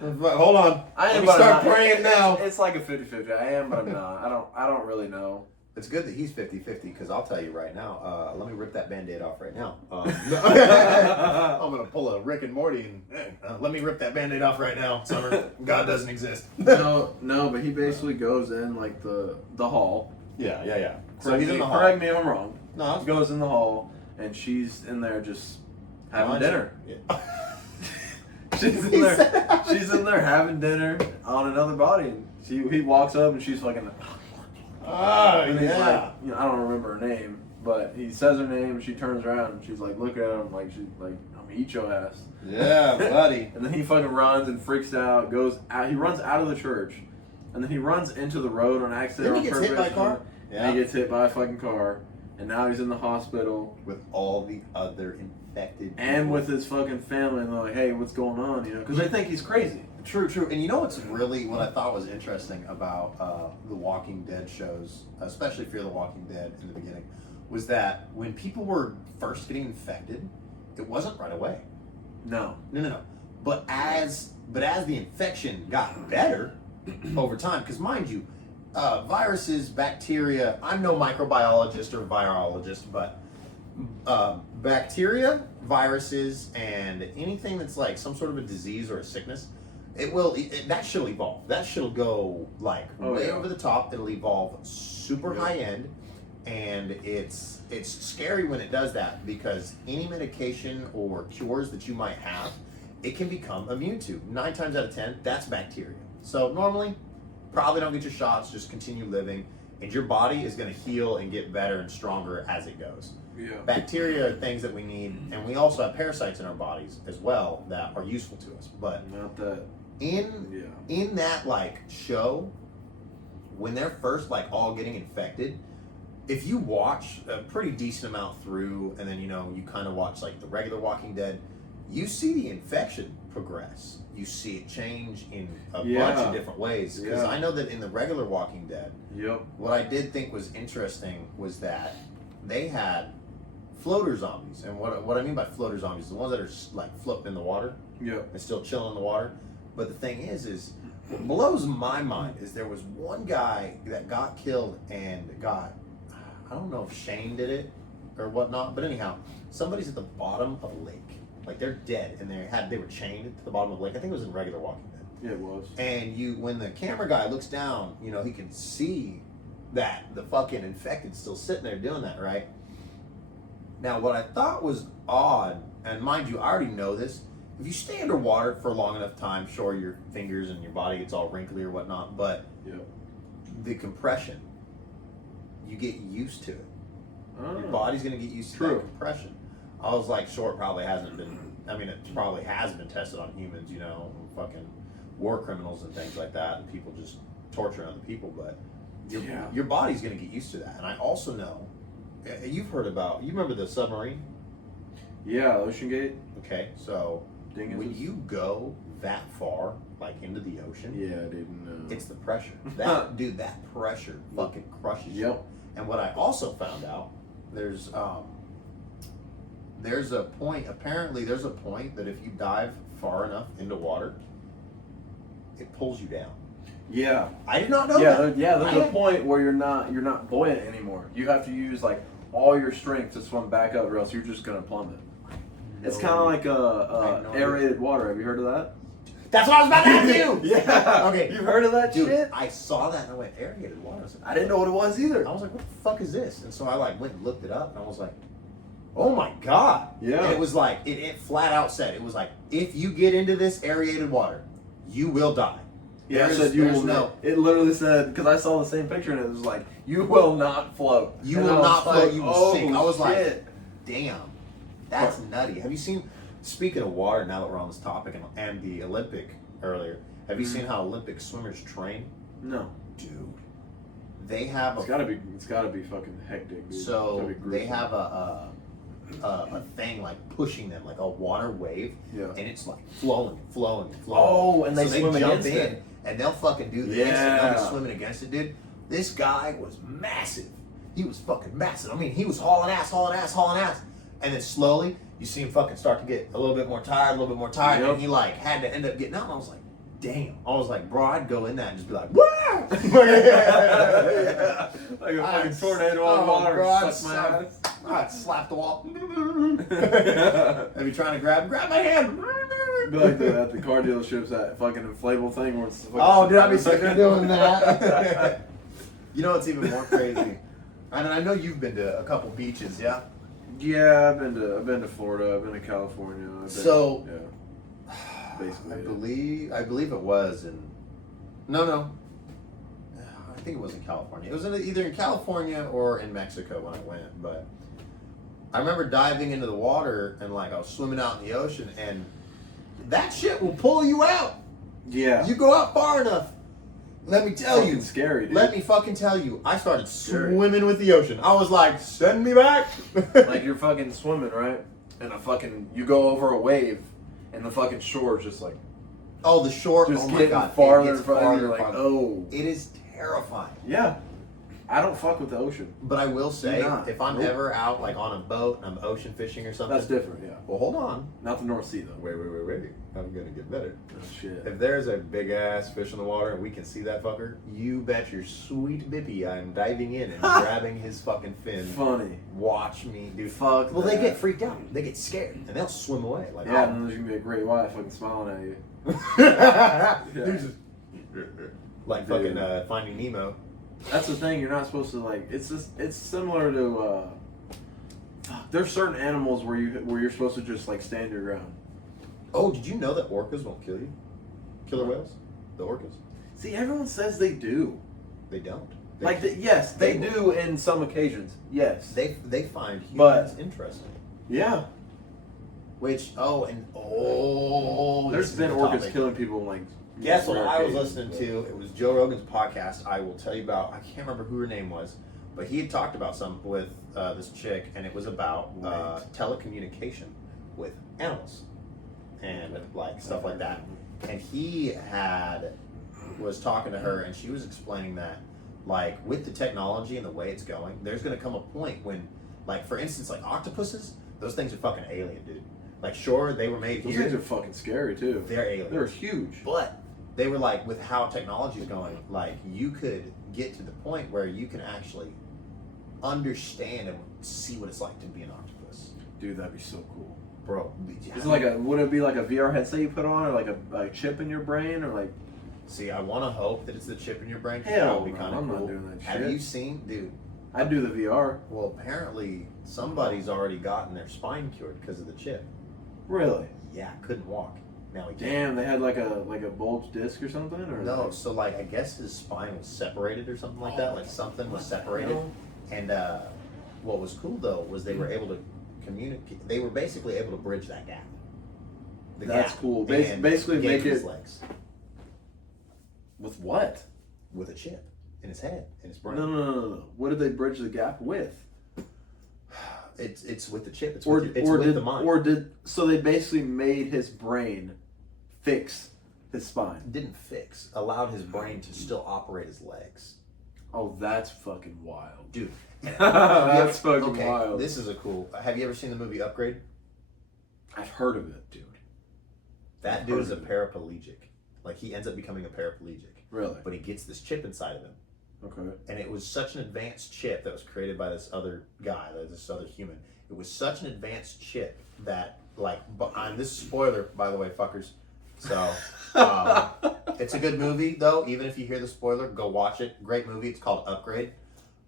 Hold on. I am. Start praying now. It's like a 50-50. I am, but I'm not. I don't really know. It's good that he's 50-50 because I'll tell you right now. Let me rip that Band-Aid off right now. I'm gonna pull a Rick and Morty and let me rip that Band-Aid off right now. Summer, God doesn't exist. No, but he basically goes in like the hall. Yeah. So he's in the hall. Correct me if I'm wrong. No, he goes in the hall and she's in there just having dinner. Yeah. She's in there having dinner on another body, and he walks up and she's fucking. And he's like, I don't remember her name, but he says her name. She turns around and she's like looking at him like she's like, I'm gonna eat your ass. Yeah, buddy. And then he fucking runs and freaks out. Goes out. He runs out of the church, and then he runs into the road on accident. Then he gets hit by a car. Yeah. And he gets hit by a fucking car, and now he's in the hospital with all the other infected people. And with his fucking family, and they're like, "Hey, what's going on?" Because they think he's crazy. True. And you know what's really what I thought was interesting about the Walking Dead shows, especially Fear the Walking Dead in the beginning, was that when people were first getting infected, it wasn't right away. No. But as the infection got better over time, because mind you, viruses, bacteria, I'm no microbiologist or virologist, but bacteria, viruses, and anything that's like some sort of a disease or a sickness, that shit'll evolve. That shit'll go like way over the top. It'll evolve super high end, and it's scary when it does that because any medication or cures that you might have, it can become immune to. 9 times out of 10, that's bacteria. So normally, probably don't get your shots. Just continue living, and your body is going to heal and get better and stronger as it goes. Yeah. Bacteria are things that we need, and we also have parasites in our bodies as well that are useful to us. But not that. In that like show, when they're first like all getting infected, if you watch a pretty decent amount through, and then you kind of watch like the regular Walking Dead, you see the infection progress. You see it change in a bunch of different ways. Because I know that in the regular Walking Dead, what I did think was interesting was that they had floater zombies. And what I mean by floater zombies, the ones that are like floating in the water and still chilling in the water. But the thing is what blows my mind is there was one guy that got killed and got, I don't know if Shane did it or whatnot, but anyhow, somebody's at the bottom of a lake. Like they're dead and they were chained to the bottom of the lake. I think it was in regular Walking Dead. Yeah, it was. And when the camera guy looks down, he can see that the fucking infected's still sitting there doing that, right? Now, what I thought was odd, and mind you, I already know this, if you stay underwater for a long enough time, sure, your fingers and your body gets all wrinkly or whatnot, but the compression you get used to it. Oh. Your body's gonna get used to True. that compression. I was like, sure, it probably hasn't been. I mean, it probably has been tested on humans, you know, fucking war criminals and things like that, and people just torturing other people. But your body's gonna get used to that. And I also know, you've heard about. You remember the submarine? Yeah, Ocean Gate. Okay, so Dinguses. when you go that far, like into the ocean, Yeah, I didn't know. it's the pressure. That dude, that pressure fucking crushes you. Yep. And what I also found out, there's a point. Apparently, there's a point that if you dive far enough into water, it pulls you down. Yeah. I did not know Yeah, that. there's a point where you're not buoyant anymore. You have to use like all your strength to swim back up, or else you're just gonna plummet. It's kind of like aerated water. Have you heard of that? That's what I was about to ask you. Yeah. Okay. You've heard of that Dude, shit? I saw that and I went, aerated water. I didn't know what it was either. I was like, what the fuck is this? And so I like went and looked it up and I was like, oh my God. Yeah. And it was like, it flat out said, it was like, if you get into this aerated water, you will die. Yeah, There's- it said you there's will no- not. It literally said, because I saw the same picture and it was like, you will not float. You And will I was not float, like, you will oh, sink. I was like, shit. damn, that's nutty. Have you seen, speaking of water, now that we're on this topic and the Olympic earlier, have you seen how Olympic swimmers train? No. Dude, they have It's gotta be fucking hectic, dude. It's so gotta be they gruesome. have a thing like pushing them, like a water wave, Yeah. and it's like flowing. Oh, and they so swim they jump against in, it. and they'll fucking do this, and they'll be Yeah. swimming against it, dude. This guy was massive. He was fucking massive. I mean, he was hauling ass, and then slowly you see him fucking start to get a little bit more tired, Yep. and he like had to end up getting out. And I was like, damn. I was like, bro, I'd go in that and just be like, wow. Like a fucking tornado on water. bro, and I'd suck my slap, ass. I'd slap the wall. I'd be trying to grab my hand. Be like at the car dealerships, that fucking inflatable thing where it's fucking Oh, dude, I'd be sitting there doing that. You know what's even more crazy? And I know you've been to a couple beaches, yeah? Yeah, I've been to Florida. I've been to California. Yeah, basically. I believe it was in. No. I think it was in California. It was either in California or in Mexico when I went. But I remember diving into the water and like I was swimming out in the ocean, and that shit will pull you out. Yeah. You go out far enough. Let me tell you. Fucking scary, dude. Let me fucking tell you. I started Scary. swimming with the ocean. I was like, send me back. Like you're fucking swimming, right? And you go over a wave, and the fucking shore is just like Oh, the shore. just Oh my getting God. farther It and gets farther. farther You're and like, farther. oh, It is terrifying. yeah. I don't fuck with the ocean. But I will say, You're not. if I'm Nope. ever out like on a boat and I'm ocean fishing or something. That's different, yeah. Well, hold on. Not the North Sea though. Wait. I'm gonna get better. Oh, shit. If there's a big ass fish in the water and we can see that fucker, you bet your sweet bippy I'm diving in and grabbing his fucking fin. Funny. Watch me, dude. Fuck. Well, that. they get freaked out. They get scared and they'll swim away. Like, Yeah, and then there's gonna be a great white fucking smiling at you. They're just like Dude. fucking Finding Nemo. That's the thing. You're not supposed to like. It's similar to. There's certain animals where you're supposed to just like stand your ground. Oh, did you know that orcas won't kill you? Killer whales? The orcas? See, everyone says they do. They don't. Yes, they they do in some occasions. Yes. They find humans But- interesting. Yeah. Which There's been orcas killing people like. Guess what rare I was occasions, listening but- to? It was Joe Rogan's podcast. I will tell you about. I can't remember who her name was, but he had talked about something with this chick, and it was about telecommunication with animals and like stuff like that. And he was talking to her, and she was explaining that, like, with the technology and the way it's going, there's going to come a point when, like, for instance, like octopuses, those things are fucking alien, dude. Like, sure, they were made Those here. things are fucking scary too. They're aliens. They're huge. But they were like, with how technology's going, like, you could get to the point where you can actually understand and see what it's like to be an octopus. Dude, that'd be so cool. Bro, Is it like would it be like a VR headset you put on, or like a chip in your brain, or like? see, I want to hope that it's the chip in your brain. 'Cause Hell that would be no, kind of I'm cool. not doing that Have shit. you seen, dude? I'd do the VR. Well, apparently somebody's already gotten their spine cured because of the chip. Really? Yeah, couldn't walk. Now he can. Damn, they had like a bulge disc or something, or No, so like I guess his spine was separated or something like that. Like something was separated, And what was cool though was they were able to communicate. They were basically able to bridge that gap. That's cool. And Basically gave make him his it legs with what? with a chip in his head, in his brain. No. What did they bridge the gap with? It's with the chip. It's Or with, it's or with did the mind. or did so they basically made his brain fix his spine. Didn't fix. Allowed his brain to still operate his legs. Oh, that's fucking wild, Dude. that's fucking wild. This is a cool. Have you ever seen the movie Upgrade? I've heard of it, dude. That dude is a paraplegic. Like he ends up becoming a paraplegic. Really? But he gets this chip inside of him. Okay. And it was such an advanced chip that was created by this other guy, this other human. It was such an advanced chip that, like, this is spoiler, by the way, fuckers. So, it's a good movie, though. Even if you hear the spoiler, go watch it. Great movie. It's called Upgrade.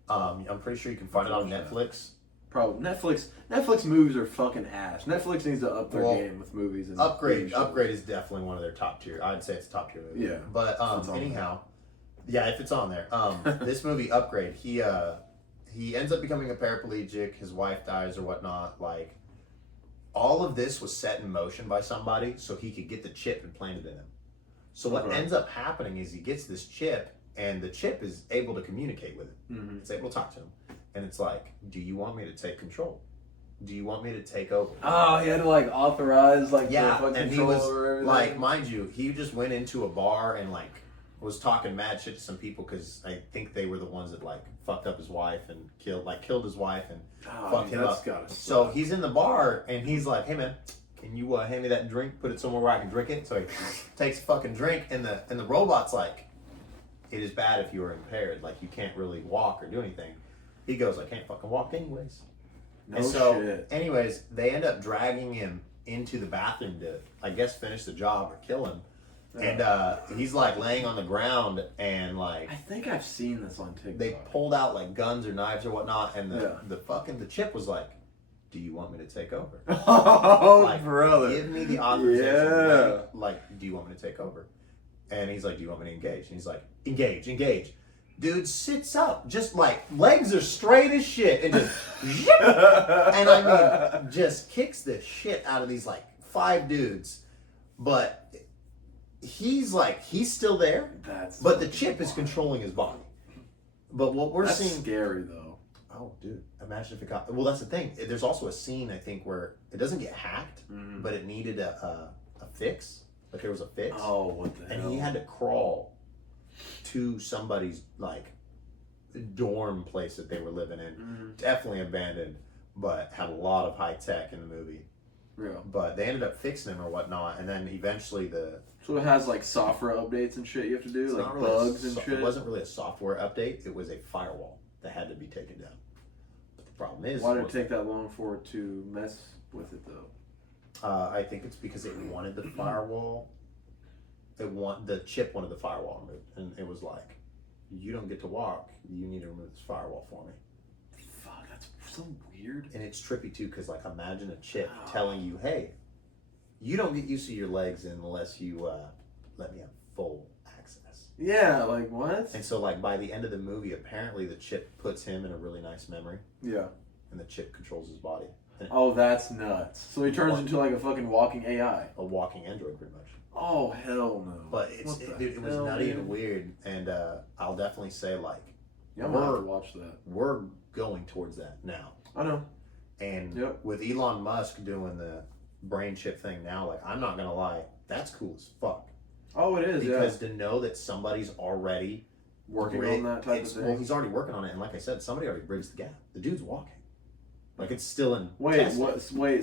I'm pretty sure you can find it on Netflix. Probably Netflix movies are fucking ass. Netflix needs to up their game with movies. And Upgrade is definitely one of their top tier. I'd say it's a top tier movie. Yeah. But anyhow, yeah, if it's on there, this movie Upgrade, he ends up becoming a paraplegic. His wife dies or whatnot. Like, all of this was set in motion by somebody so he could get the chip implanted in him. So what ends up happening is he gets this chip, and the chip is able to communicate with him. Mm-hmm. It's able to talk to him. And it's like, do you want me to take control? Do you want me to take over? Oh, he had to like authorize like Yeah, the fucking and he was controller. like, mind you, he just went into a bar and like was talking mad shit to some people because I think they were the ones that like fucked up his wife and killed his wife and fucked him up. So he's in the bar and he's like, hey man, can you hand me that drink? Put it somewhere where I can drink it. So he takes a fucking drink and the robot's like, it is bad if you are impaired. Like you can't really walk or do anything. He goes, I can't fucking walk anyways. No and so, shit. anyways, they end up dragging him into the bathroom to, I guess, finish the job or kill him. And he's like laying on the ground and like I think I've seen this on TikTok. they pulled out like guns or knives or whatnot, and the chip was like, "Do you want me to take over? Oh, like, brother, give me the authorization. Yeah. Like, do you want me to take over?" And he's like, "Do you want me to engage?" And he's like, "Engage." Dude sits up, just like legs are straight as shit, and just and I mean, just kicks the shit out of these like 5 dudes, but he's still there. But the chip is controlling his body. But what we're seeing, scary though. oh dude, imagine if it got. Well, that's the thing. There's also a scene I think where it doesn't get hacked, but it needed a fix. Like there was a fix. Oh, what the hell? And he had to crawl to somebody's like dorm place that they were living in. Definitely abandoned, but had a lot of high tech in the movie. Real. But they ended up fixing him or whatnot, and then eventually So it has like software updates and shit you have to do, like really bugs and shit. It wasn't really a software update. It was a firewall that had to be taken down. But the problem is, Why did it take that long for it to mess with it though? I think it's because it wanted the firewall. The chip wanted the firewall removed, and it was like, you don't get to walk. You need to remove this firewall for me. Fuck, that's so weird. And it's trippy too, because like imagine a chip telling you, hey, you don't get used to your legs unless you let me have full access. Yeah, like what? And so like by the end of the movie, apparently the chip puts him in a really nice memory. Yeah. And the chip controls his body. Oh, that's nuts. So he turns into like a fucking walking AI. A walking android, pretty much. Oh, hell no. But it was nutty and weird, and I'll definitely say like, yeah, I'm gonna have to watch that. We're going towards that now. I know. And with Elon Musk doing the brain chip thing now, like I'm not gonna lie, that's cool as fuck. Oh, it is. Because to know that somebody's already working on that type of thing. Well, he's already working on it, and like I said, somebody already bridged the gap. The dude's walking. Like it's still in. Wait.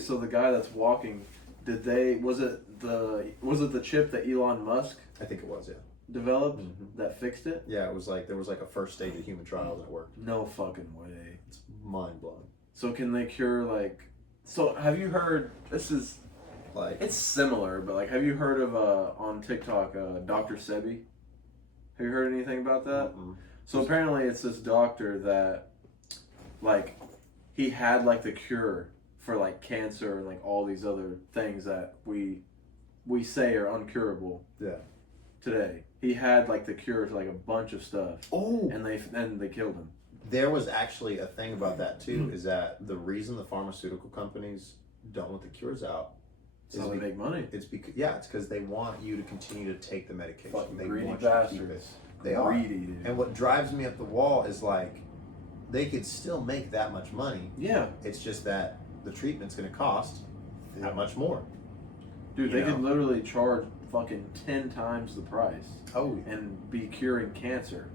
So the guy that's walking, was it the chip that Elon Musk? I think it was, yeah. Developed that fixed it? Yeah, it was like there was like a first stage of human trials and it worked. No fucking way. It's mind blowing. So can they cure like? So have you heard? This is like it's similar, but like have you heard of on TikTok Dr. Sebi? Have you heard anything about that? So apparently it's this doctor that like he had like the cure for like cancer and like all these other things that we say are uncurable. Yeah. Today he had like the cure to like a bunch of stuff. Oh. And they killed him. There was actually a thing about that too, is that the reason the pharmaceutical companies don't let the cures out That's how they make money. it's because it's because they want you to continue to take the medication. Fucking They greedy want you to keep it. bastards. They are. Greedy, dude. And what drives me up the wall is like, they could still make that much money. Yeah. It's just that the treatment's going to cost that much more. Dude, You they know? could literally charge fucking 10 times the price Oh, and be curing cancer.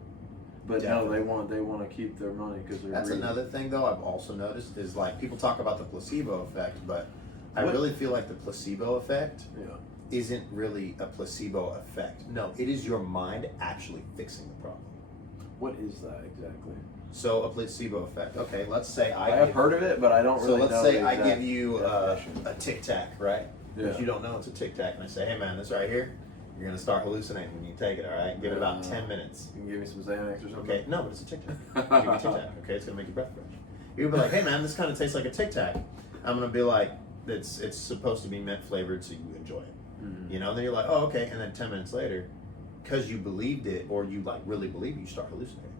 But Definitely. no, they want to keep their money because they're that's greedy. another thing though I've also noticed is like people talk about the placebo effect, but I What? really feel like the placebo effect Yeah. isn't really a placebo effect. No, it is your mind actually fixing the problem. What is that exactly? So a placebo effect. Okay, let's say I have heard of it, but I don't So really let's know. say the I exact give you definition. a Tic Tac, right? Yeah. But you don't know it's a Tic Tac, and I say, hey man, this right here, you're gonna start hallucinating when you take it. All right, give it about 10 minutes. You can give me some Xanax or something. Okay, no, but it's a Tic Tac. Give me a Tic Tac. Okay, it's gonna make your breath fresh. You'll be like, hey man, this kind of tastes like a Tic Tac. I'm gonna be like, it's supposed to be mint flavored, so you enjoy it. Mhm. You know, then you're like, oh okay, and then 10 minutes later, because you believed it or you like really believe it, you start hallucinating.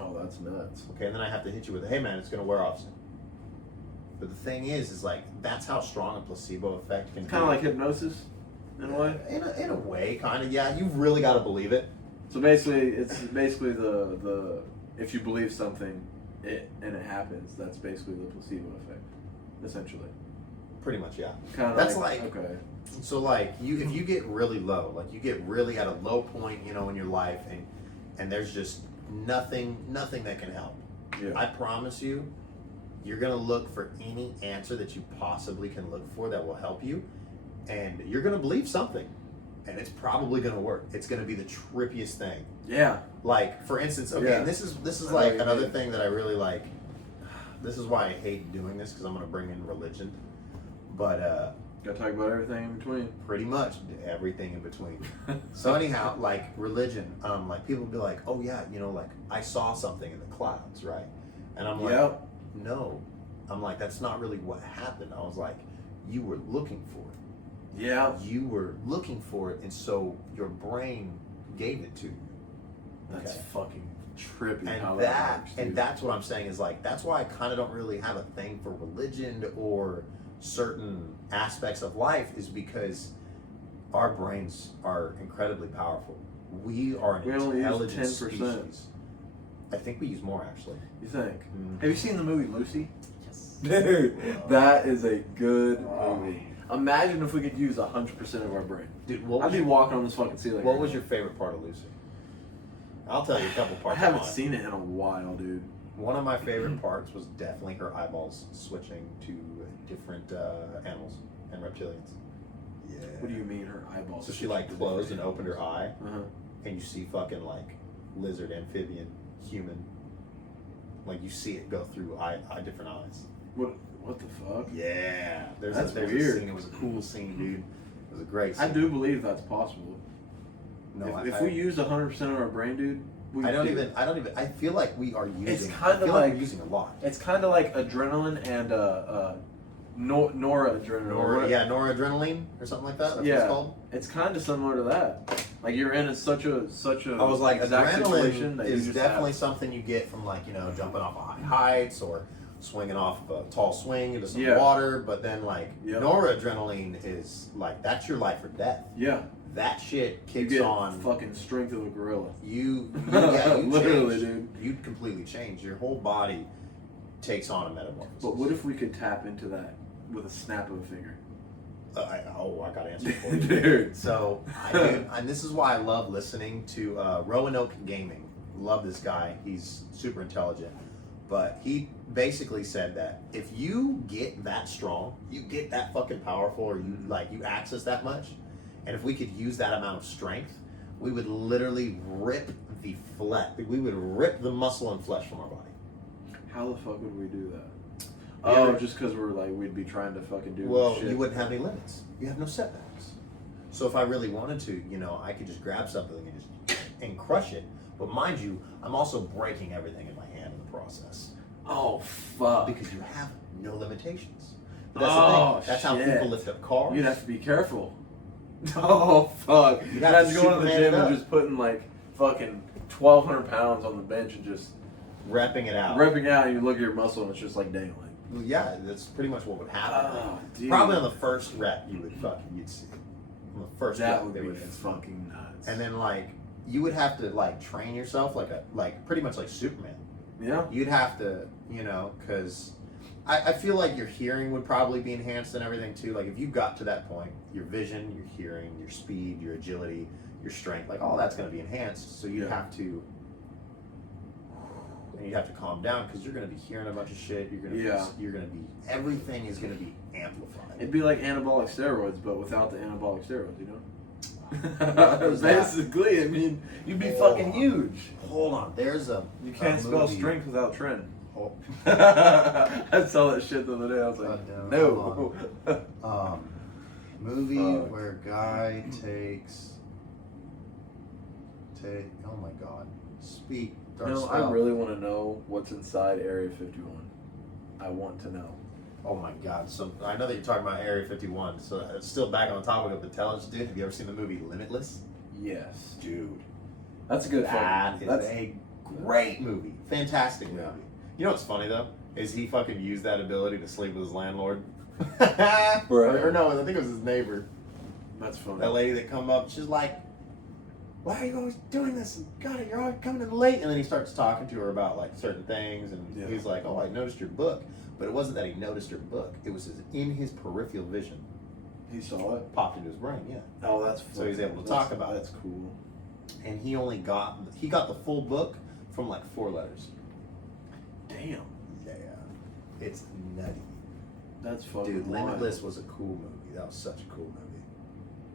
Oh, that's nuts. Okay, and then I have to hit you with, hey man, it's gonna wear off soon. But the thing is like that's how strong a placebo effect can be. Kind of like hypnosis, in a way. In a way, kind of. Yeah, you've really got to believe it. So basically, it's basically the if you believe something, it happens. That's basically the placebo effect, essentially. Pretty much, yeah. Kind of. That's okay. So like if you get really low, like you get really at a low point, you know, in your life, and there's just nothing that can help. Yeah. I promise you, you're gonna look for any answer that you possibly can look for that will help you, and you're gonna believe something, and it's probably gonna work. It's gonna be the trippiest thing. Yeah. Like for instance, okay, Yeah. and this is I know like what you another mean. thing that I really like. This is why I hate doing this because I'm gonna bring in religion, but Got to talk about everything in between. pretty much everything in between. So anyhow, like religion, like people be like, oh yeah, you know, like I saw something in the clouds, right? And I'm like, Yep. no. I'm like, that's not really what happened. I was like, you were looking for it. Yeah. You were looking for it, and so your brain gave it to you. That's Okay. fucking trippy. how And that works, and dude. that's what I'm saying is like that's why I kind of don't really have a thing for religion or certain aspects of life is because our brains are incredibly powerful. We are an We only use intelligent 10%. species. I think we use more actually. You think? Mm. Have you seen the movie Lucy? Yes. Dude, that is a good movie. Imagine if we could use 100% of our brain. Dude, what I'd was, be your, walking on this fucking ceiling. what right was now. your favorite part of Lucy? I'll tell you a couple I parts. haven't of mine. seen it in a while, dude. One of my favorite parts was definitely her eyeballs switching to different animals and reptilians. Yeah. What do you mean her eyeballs? So she like closed and opened her eye, Uh-huh. and you see fucking like lizard, amphibian, human. Like you see it go through different eyes. What the fuck? Yeah. There's That's a weird. scene. It was a cool scene, dude. It was a great scene. I do believe that's possible. No, if we used 100% of our brain, dude, we I don't do. even. I feel like we are using. It's I kinda feel like like- we're using a lot. It's kind of like adrenaline and noradrenaline. Noradrenaline or something like that. That's what Yeah. it's called. It's kind of similar to that. Like you're in such a I was like, exact situation adrenaline that you is just definitely have. something you get from like jumping off of high heights or swinging off of a tall swing into some Yeah. water. But then like Yep. noradrenaline is like that's your life or death. Yeah, That shit you kicks get on. fucking strength of a gorilla. You Literally, change. dude. You completely change. Your whole body takes on a metamorphosis. But what if we could tap into that with a snap of a finger? I got to answer for you. Dude. So, and this is why I love listening to Roanoke Gaming. Love this guy. He's super intelligent. But he basically said that if you get that strong, you get that fucking powerful, or you access that much, and if we could use that amount of strength, we would literally rip the flesh. We would rip the muscle and flesh from our body. How the fuck would we do that? Yeah. Oh, just because we're like we'd be trying to fucking do Well, shit. you wouldn't have any limits. You have no setbacks. So if I really wanted to, I could just grab something and crush it. But mind you, I'm also breaking everything in my hand in the process Oh fuck! because you have no limitations. But that's Oh, the thing. That's how shit. people lift up cars. You'd have to be careful. Oh fuck! You'd have to Imagine going to the Superman gym it and up. just putting like fucking 1,200 pounds on the bench and just repping it out. Repping out, and you look at your muscle, and it's just like dangling. Well, yeah, that's pretty much what would happen. Oh, dude. Probably on the first rep, you'd see it. On the first That rep, would they be would fucking nuts. and then like you would have to like train yourself like pretty much like Superman. yeah, You'd have to, because I feel like your hearing would probably be enhanced and everything too. Like if you got to that point, your vision, your hearing, your speed, your agility, your strength, like all that's going to be enhanced. So you'd have to, and you'd have to calm down because you're going to be hearing a bunch of shit. You're going to be, everything is going to be amplified. it'd be like anabolic steroids, but without the anabolic steroids, you know. Is that- Basically, I mean, you'd be fucking huge. Hold on, there's a You can't a spell movie- strength without trend. Oh, I saw that shit the other day. I was like, no, no. movie Fuck. where a guy takes. Oh my god, speak. or No, I spell. really want to know what's inside Area 51. I want to know. Oh my god! So I know that you're talking about Area 51. So it's still back on the topic of intelligence, dude. Have you ever seen the movie Limitless? Yes. Dude, That's a good that fucking. is That's a great movie. Fantastic movie. Yeah. You know what's funny though? Is he fucking used that ability to sleep with his landlord? Right. or no, I think it was his neighbor. that's funny. That lady that come up, she's like, "Why are you always doing this? God, you're always coming in late." And then he starts talking to her about like certain things, and Yeah. he's like, "Oh, I noticed your book," but it wasn't that he noticed her book. It was in his peripheral vision, He saw it. popped into his brain. Yeah, Oh, that's. So he's able to that's- talk about it. That's cool. and he got the full book from like 4 letters. Damn. Yeah, it's nutty, That's fucking. dude. wild. Limitless was a cool movie. That was such a cool movie.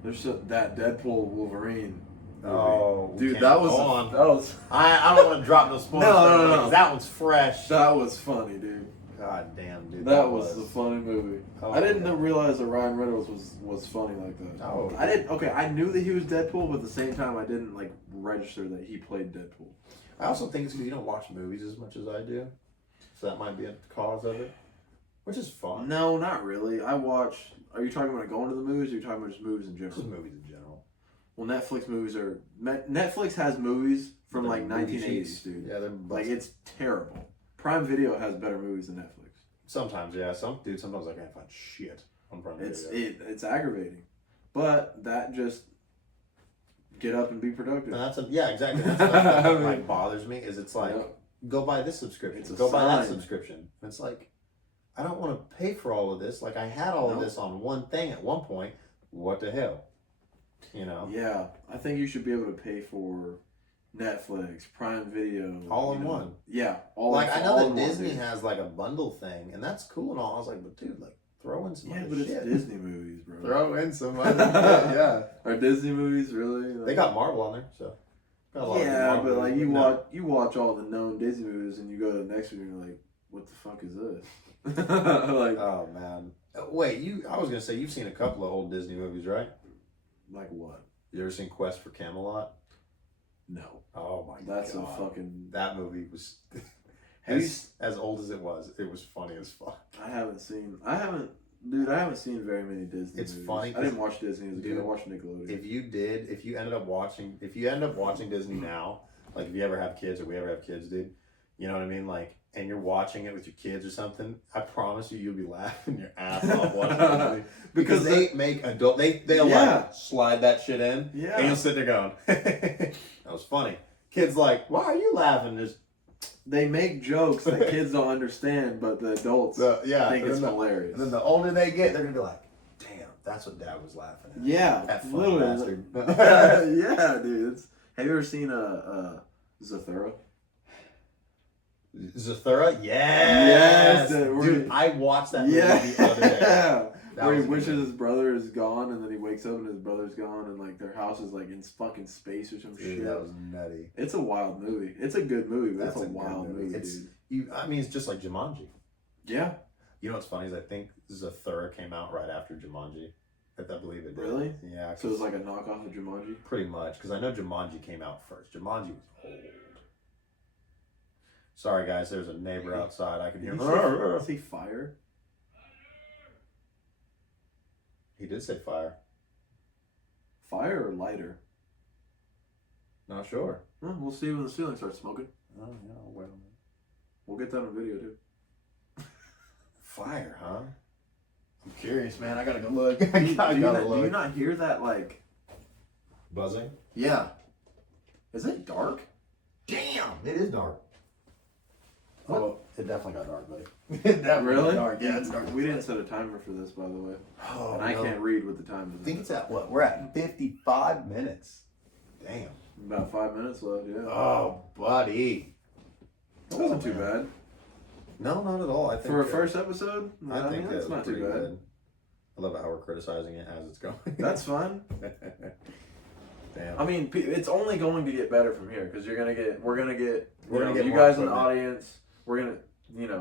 There's that Deadpool Wolverine. movie. Oh, we dude, can't that was go on. that was I don't want to drop no spoilers. No, for no, it, no. because that one's fresh. that was funny, dude. God damn, dude. That was a funny movie. Oh, I didn't yeah. realize that Ryan Reynolds was funny like that. Oh, I didn't. Okay, I knew that he was Deadpool, but at the same time, I didn't like register that he played Deadpool. I also think it's because you don't watch movies as much as I do, so that might be a cause of it, which is fun. No, not really. I watch. Are you talking about going to the movies? Or are you talking about just movies in Just general? movies in general. Well, Netflix movies are. Netflix has movies from They're like movie 1980s, shitty. dude. Yeah, they're Like busted. it's terrible. Prime Video has better movies than Netflix. Sometimes, yeah. Sometimes I can't find shit on Prime It's Video. it's aggravating, but that just get up and be productive. And that's exactly. That's what I mean- like bothers me is it's like Yeah. go buy this subscription, It's a go buy that sign. subscription. And it's like I don't want to pay for all of this. Like I had all of No. this on one thing at one point. What the hell? You know. Yeah, I think you should be able to pay for Netflix, Prime Video, All you in know. one. Yeah, all Like I know all that in one, Disney dude. has like a bundle thing, and that's cool and all. I was like, but dude, like throw in some Yeah, other but it's shit. Disney movies, bro. Throw in some other shit, yeah. Are Disney movies really? They got Marvel on there, so. Got a lot of Yeah, Marvel but like movies, you no. watch all the known Disney movies, and you go to the next one, and you're like, what the fuck is this? like, Oh man. Wait, I was gonna say you've seen a couple of old Disney movies, right? like what? You ever seen Quest for Camelot? No, Oh my that's god. a fucking. That movie was Have you as old as it was funny as fuck. I haven't seen very many Disney. It's movies. funny I didn't watch Disney as a kid. Dude, I watched Nickelodeon. If you end up watching Disney now, like if you ever have kids or we ever have kids, dude, you know what I mean? Like, and you're watching it with your kids or something, I promise you, you'll be laughing your ass off watching the movie. Because they make they'll Yeah. like slide that shit in, Yeah. and you'll sit there going, that was funny. Kids like, why are you laughing? Just They make jokes that kids don't understand, but the adults yeah, think and it's then hilarious. and then the older they get, they're gonna be like, damn, that's what Dad was laughing at. Yeah, That funny literally. bastard. Yeah, dude. Have you ever seen Zathura? Zathura? Yes! Dude, Dude, I watched that movie Yeah, the other day. That where he was wishes good. his brother is gone, and then he wakes up and his brother's gone, and like their house is like in fucking space or some Dude, shit. that was nutty. It's a wild movie. It's a good movie, but That's it's a a good wild movie. movie, It's- dude. I mean, it's just like Jumanji. Yeah, You know what's funny is I think Zathura came out right after Jumanji. I believe it did. Really? Yeah. so it's like a knockoff of Jumanji. pretty much, because I know Jumanji came out first. Jumanji was old. Sorry, guys. There's a neighbor outside. I can hear. Is he fire? He did say fire. Fire or lighter? Not sure. We'll see when the ceiling starts smoking. Oh yeah. Well. We'll get that on video too. Fire, huh? I'm curious, man. I gotta go look. Do you not hear that like buzzing? Yeah. Is it dark? Damn, it is dark. What? Oh, it definitely got dark, buddy. It definitely Really? got dark. Yeah, it's dark. We didn't set a timer for this, by the way. Oh, And I no. can't read what the time is. I think it's at what? We're at 55 minutes. Damn. About 5 minutes left, yeah. Oh, buddy. It wasn't Oh, too man. bad. No, not at all. I think For a first episode? I think that's not too bad. Good. I love how we're criticizing it as it's going. That's fine. Damn. I mean, it's only going to get better from here because we're gonna get get you more guys in the equipment. audience. We're gonna,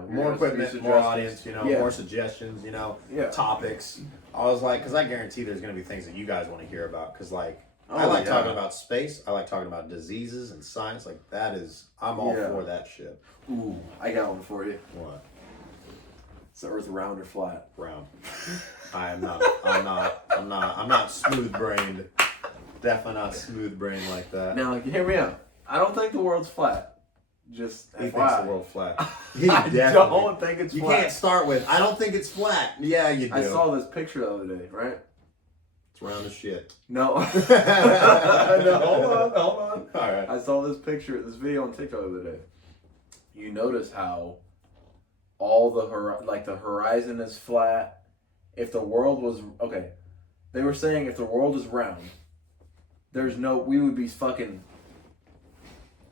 More equipment, more audience, Yeah. more suggestions, Yeah. topics. I was like, because I guarantee there's going to be things that you guys want to hear about. Because, like, I Oh, like yeah. talking about space. I like talking about diseases and science. Like, I'm all Yeah. for that shit. Ooh, I got one for you. What? Is the Earth round or flat? Round. I'm not smooth brained. Definitely not smooth brained like that. Now, hear me out. I don't think the world's flat. Just He thinks FYI. the world's flat. He I definitely- don't think it's You flat. can't start with, I don't think it's flat. Yeah, you do. I saw this picture the other day, right? It's round as shit. No. No, hold on. All right. I saw this video on TikTok the other day. You notice how all the horizon is flat. If the world was they were saying if the world is round, we would be fucking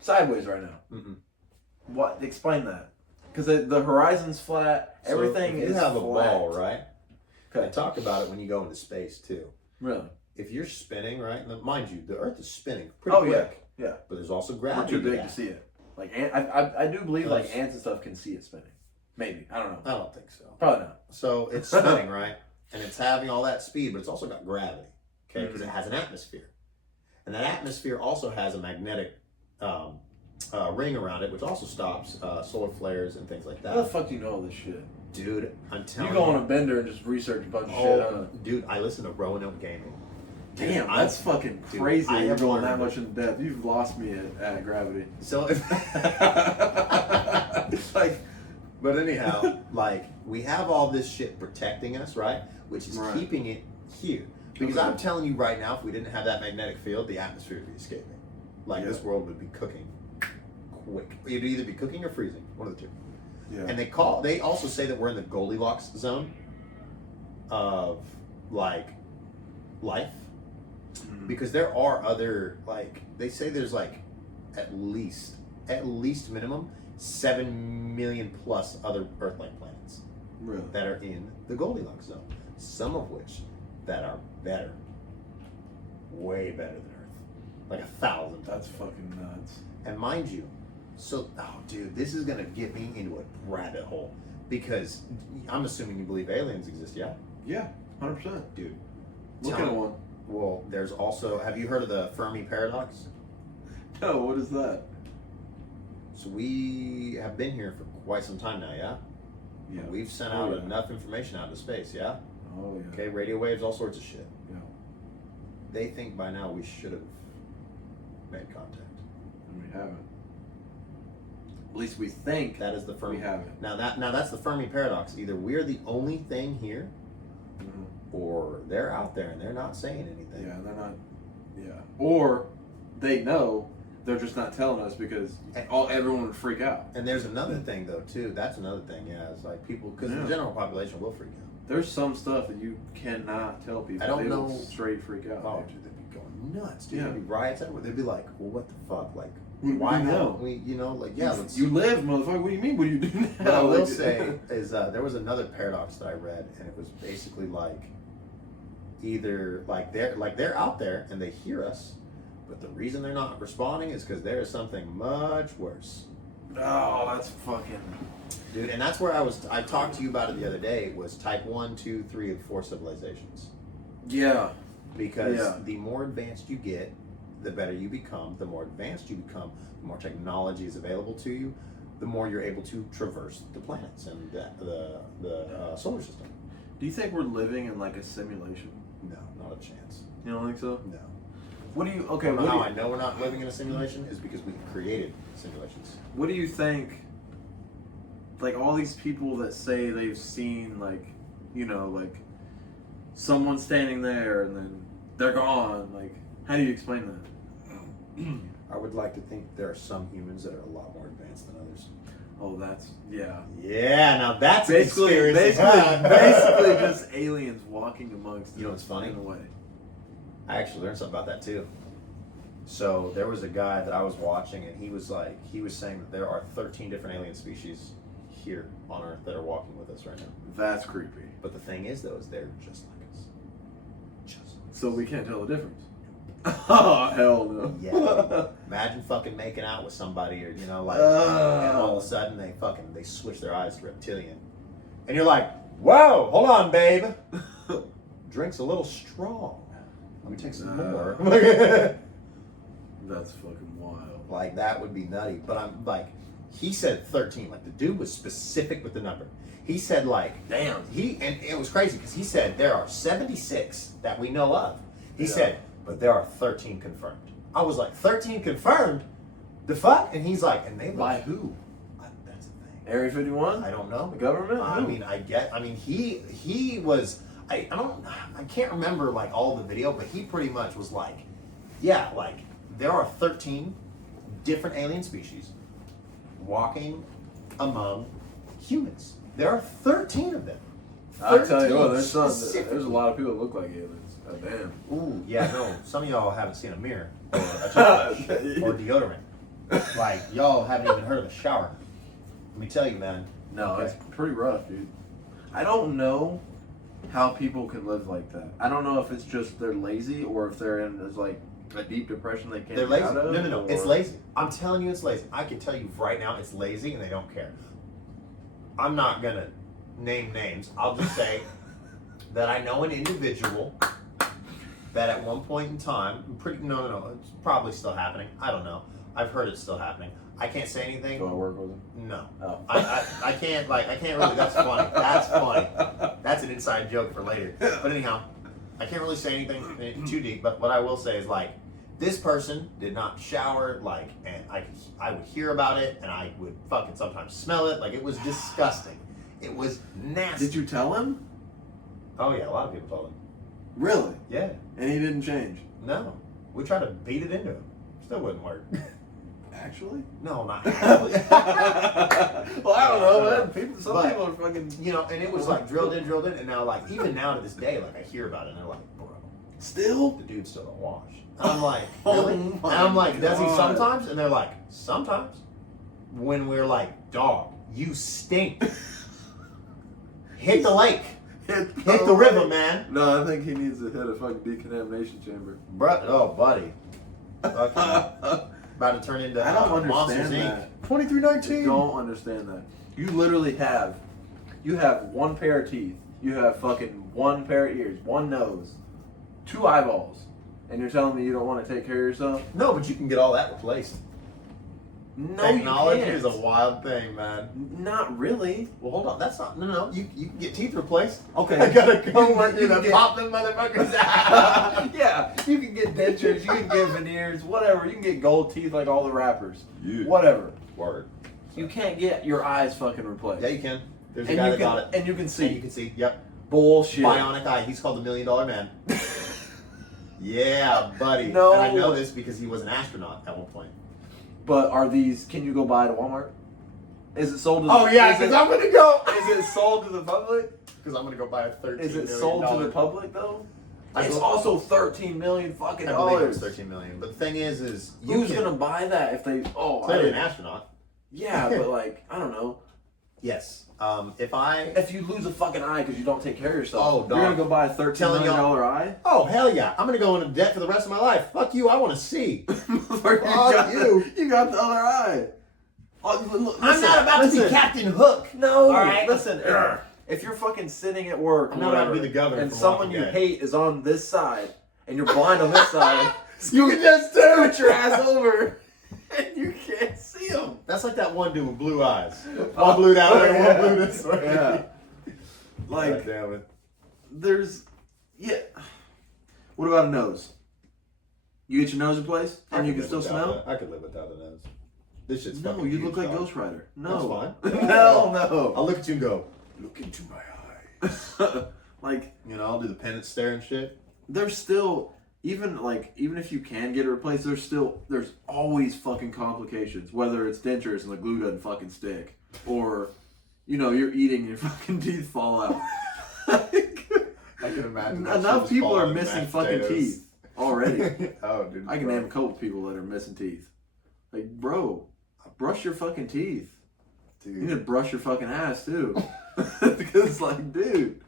sideways right now. Mm-mm. What? Explain that. Because the horizon's flat. So Everything if is you have a flat. ball, right? Okay. I talk about it when you go into space too. Really? If you're spinning, right? Now, mind you, the Earth is spinning pretty Oh quick. yeah. But there's also We're gravity. too big that. to see it. Like I do believe like Yes. ants and stuff can see it spinning. Maybe. I don't know. I don't think so. Probably not. So it's spinning, right? And it's having all that speed, but it's also got gravity, okay? Because Mhm. it has an atmosphere. And that atmosphere also has a magnetic ring around it, which also stops solar flares and things like How the that. fuck do you know all this shit? Dude, I'm telling You go on a bender and just research a bunch of shit, huh? Dude, I listen to Roanoke Gaming. Damn, Dude, that's fucking dude, crazy. I You're have going learned that much in depth. You've lost me at gravity. So, Like, but anyhow, like, we have all this shit protecting us, right? Which is Right. keeping it here. Because Okay. I'm telling you right now, if we didn't have that magnetic field, the atmosphere would be escaping. Like, Yeah. this world would be cooking quick. It'd either be cooking or freezing, one of the two. yeah. And they also say that we're in the Goldilocks zone of, like, life. Mhm. Because there are other, like, they say there's, like, at least minimum 7 million plus other Earth-like planets Really? that are in the Goldilocks zone. Some of which that are better, way better than Earth, like 1,000 times. That's fucking nuts. And mind you, dude, this is gonna get me into a rabbit hole because I'm assuming you believe aliens exist, yeah, Yeah, 100%. dude. Look Tell at me- one. Well, there's also. Have you heard of the Fermi paradox? No, what is that? So we have been here for quite some time now, yeah. Yeah. We've sent Oh, out yeah. enough information out into space, yeah. Oh yeah. Okay, radio waves, all sorts of shit. Yeah. They think by now we should have made contact. And we haven't. At least we think That is the Fermi. we haven't. Now that's the Fermi paradox. Either we're the only thing here, Mhm. or they're out there and they're not saying anything. Yeah, they're not. Yeah. Or they know, they're just not telling us because everyone would freak out. And there's another thing though too. That's another thing. Yeah, it's like people because Yeah. the general population will freak out. There's some stuff that you cannot tell people. I don't They will know- straight freak out. Oh, dude, they'd be going nuts. Dude, Yeah. there'd be riots everywhere. They'd be like, "Well, what the fuck? Like, What do why we know? haven't we? You know, like, yeah, let's." You live, motherfucker. What do you mean? What do you do now? What I will Like- say is there was another paradox that I read, and it was basically like either they're out there and they hear us, but the reason they're not responding is because there is something much worse, Oh, that's fucking. dude. And that's where I talked to you about it the other day. Was type 1, 2, 3, and 4 civilizations. Yeah. Because Yeah. the more advanced you get, the better you become. The more advanced you become, the more technology is available to you, the more you're able to traverse the planets and the solar system. Do you think we're living in like a simulation? No, not a chance. You don't think so? No. What do you? Okay. You know What how do I you, know we're not living in a simulation is because we created simulations. what do you think like all these people that say they've seen like, you know, like someone standing there and then they're gone. Like, how do you explain that? I would like to think there are some humans that are a lot more advanced than others. Oh, that's yeah. Yeah, now that's Basically, an basically, experience. basically, just aliens walking amongst. You know what's funny? In a way. I actually learned something about that too. So there was a guy that I was watching, and he was saying that there are 13 different alien species here on Earth that are walking with us right now. That's creepy. But the thing is, though, is they're just like us. Just like us. So we can't tell the difference. Oh hell no. Yeah. Imagine fucking making out with somebody, or and all of a sudden they switch their eyes to reptilian, and you're like, whoa, hold on, babe. Drink's a little strong. Let me take some more. That's fucking wild. Like, that would be nutty. But I'm like, he said 13. Like, the dude was specific with the number. He said, like, Damn. and it was crazy because he said there are 76 that we know of. He Yeah. said, but there are 13 confirmed. I was like, 13 confirmed? The fuck? And he's like, and they By who? That's the thing. Area 51? I don't know. The government? I Who? mean, he was. I can't remember like all the video, but he pretty much was like, yeah, like there are 13 different alien species walking among humans. There are 13 of them. I'll tell you what, there's a specifically. lot of people that look like aliens. Oh, damn. Ooh, yeah, no. Some of y'all haven't seen a mirror or a toothbrush or deodorant. Like, y'all haven't even heard of a shower. Let me tell you, man. No, Okay. it's pretty rough, dude. I don't know how people can live like that. I don't know if it's just they're lazy or if they're in there's like a deep depression they can't They're get lazy. out of. No. It's or- lazy. I'm telling you, it's lazy. I can tell you right now, it's lazy, and they don't care. I'm not gonna name names. I'll just say that I know an individual that at one point in time, no, it's probably still happening. I don't know. I've heard it's still happening. I can't say anything. Do I work with them? No. Oh. I can't really. That's funny. That's funny. That's an inside joke for later. But anyhow, I can't really say anything too deep. But what I will say is like, this person did not shower, like, and I would hear about it, and I would fucking sometimes smell it. Like, it was disgusting. It was nasty. Did you tell him? Oh yeah, a lot of people told him. Really? Yeah. And he didn't change? No. We tried to beat it into him. Still wouldn't work. Actually? No, not actually. Well, I don't know, man. Some But- people are fucking. And it was like drilled in, and now like even now to this day, like I hear about it, and they're like, bro, Still? the dude still don't wash. And I'm like, Oh really? And my I'm like, does he God. sometimes? And they're like, sometimes. When we're like, dog, you stink. Hit the lake. Hit the river, man. No, I think he needs to hit a fucking decontamination chamber. Bruh, oh, buddy. Fucking about to turn into I don't Monsters, understand Inc. that. 2319. Don't understand that. You literally have one pair of teeth, you have fucking one pair of ears, one nose, 2 eyeballs, and you're telling me you don't want to take care of yourself? No, but you can get all that replaced. No, Technology you can't. is a wild thing, man. Not really. Well, hold on. That's not. No. You can get teeth replaced. Okay. I gotta You go can right get- through you the can get- pop them motherfuckers out. Yeah, you can get dentures, you can get veneers, whatever. You can get gold teeth like all the rappers. Yeah. Whatever. Word. You can't get your eyes fucking replaced. Yeah, you can. There's a and guy you that can, got it. and you can see. And you can see. Yep. Bullshit. Bionic eye. He's called the $1 Million Man. Yeah, buddy. No. And I know this because he was an astronaut at one point. But are these? Can you go buy at Walmart? Is it sold to? The, Oh yeah, is because it, I'm gonna go. Is it sold to the public? Because I'm gonna go buy a $13 Is it million sold to the public though? I It's believe- also 13 million fucking I believe it was dollars. 13 million. But the thing is Who's gonna buy that if they? Oh, clearly an astronaut? yeah, but like I don't know. Yes. If I If you lose a fucking eye because you don't take care of yourself, Oh, you're dog. gonna go buy a $13 Telling million y'all- eye. Oh hell yeah! I'm gonna go into debt for the rest of my life. Fuck you! I want to see. Fuck you. You got the other eye. Oh, I'm not about to be Captain Hook. No. All right. Listen. If you're fucking sitting at work, I'm not about to be whatever, the governor and from someone Walking you Dead. hate is on this side, and you're blind on this side, You can just do put your ass over, and you can't see them. That's like that one dude with blue eyes. One blue that way, one blue this way. Yeah. God Like damn it. there's, yeah. What about a nose? You get your nose replaced, and you can still smell. I could live without a nose. This shit's No, fucking you huge, look like dog. Ghost Rider. No. That's fine. Hell no. I'll look at you and go, look into my eyes. Like, You know, I'll do the penance stare and shit. there's still, even if you can get it replaced, there's always fucking complications. Whether it's dentures and the glue doesn't fucking stick, or, you're eating and your fucking teeth fall out. I can imagine. Enough people are missing fucking teeth already. Oh, dude. I can name a couple people that are missing teeth. Like, bro, brush your fucking teeth. You need to brush your fucking ass too. Because, like, dude.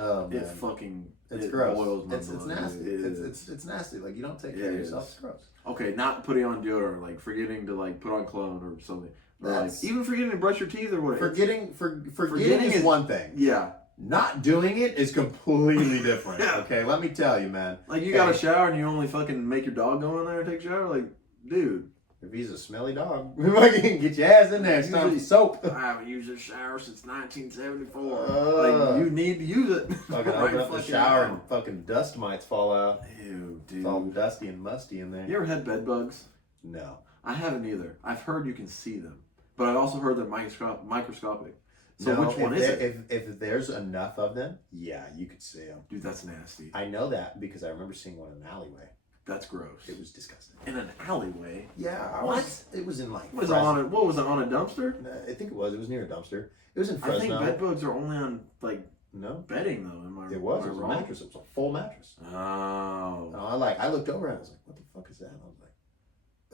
Oh, man. It fucking It's it gross. boils my It's blood. nasty. It is. It's nasty. Like, you don't take Yeah, care of it yourself. is. It's gross. Okay, not putting on deodorant, like forgetting to like put on cologne or something. Or like That's- even forgetting to brush your teeth or whatever. Forgetting Forgetting is is- one thing. Yeah. Not doing it is completely different. Yeah. Okay, let me tell you, man. Like you got a shower and you only fucking make your dog go in there and take a shower? Like, dude. If he's a smelly dog, fucking get your ass in there. It's time for soap. I haven't used this shower since 1974. Uh. Like, you need to use it. Fucking Right open up the fucking shower now. and fucking dust mites fall out. Ew, It's all dude. dusty and musty in there. You ever had bed bugs? No. I haven't either. I've heard you can see them. But I've also heard they're microscopic. So No, which one if is there- it? If there's enough of them, yeah, you could see them. Dude, that's nasty. I know that because I remember seeing one in an alleyway. That's gross. It was disgusting. In an alleyway? Yeah. What? It was in like. What was it on a dumpster? I think it was. It was near a dumpster. It was in I think Fresno. bed bugs are only on like No, bedding though. Am I? it was. Am It I was a wrong? mattress. It was a full mattress. Oh. And I looked over and I was like, what the fuck is that? And I was like,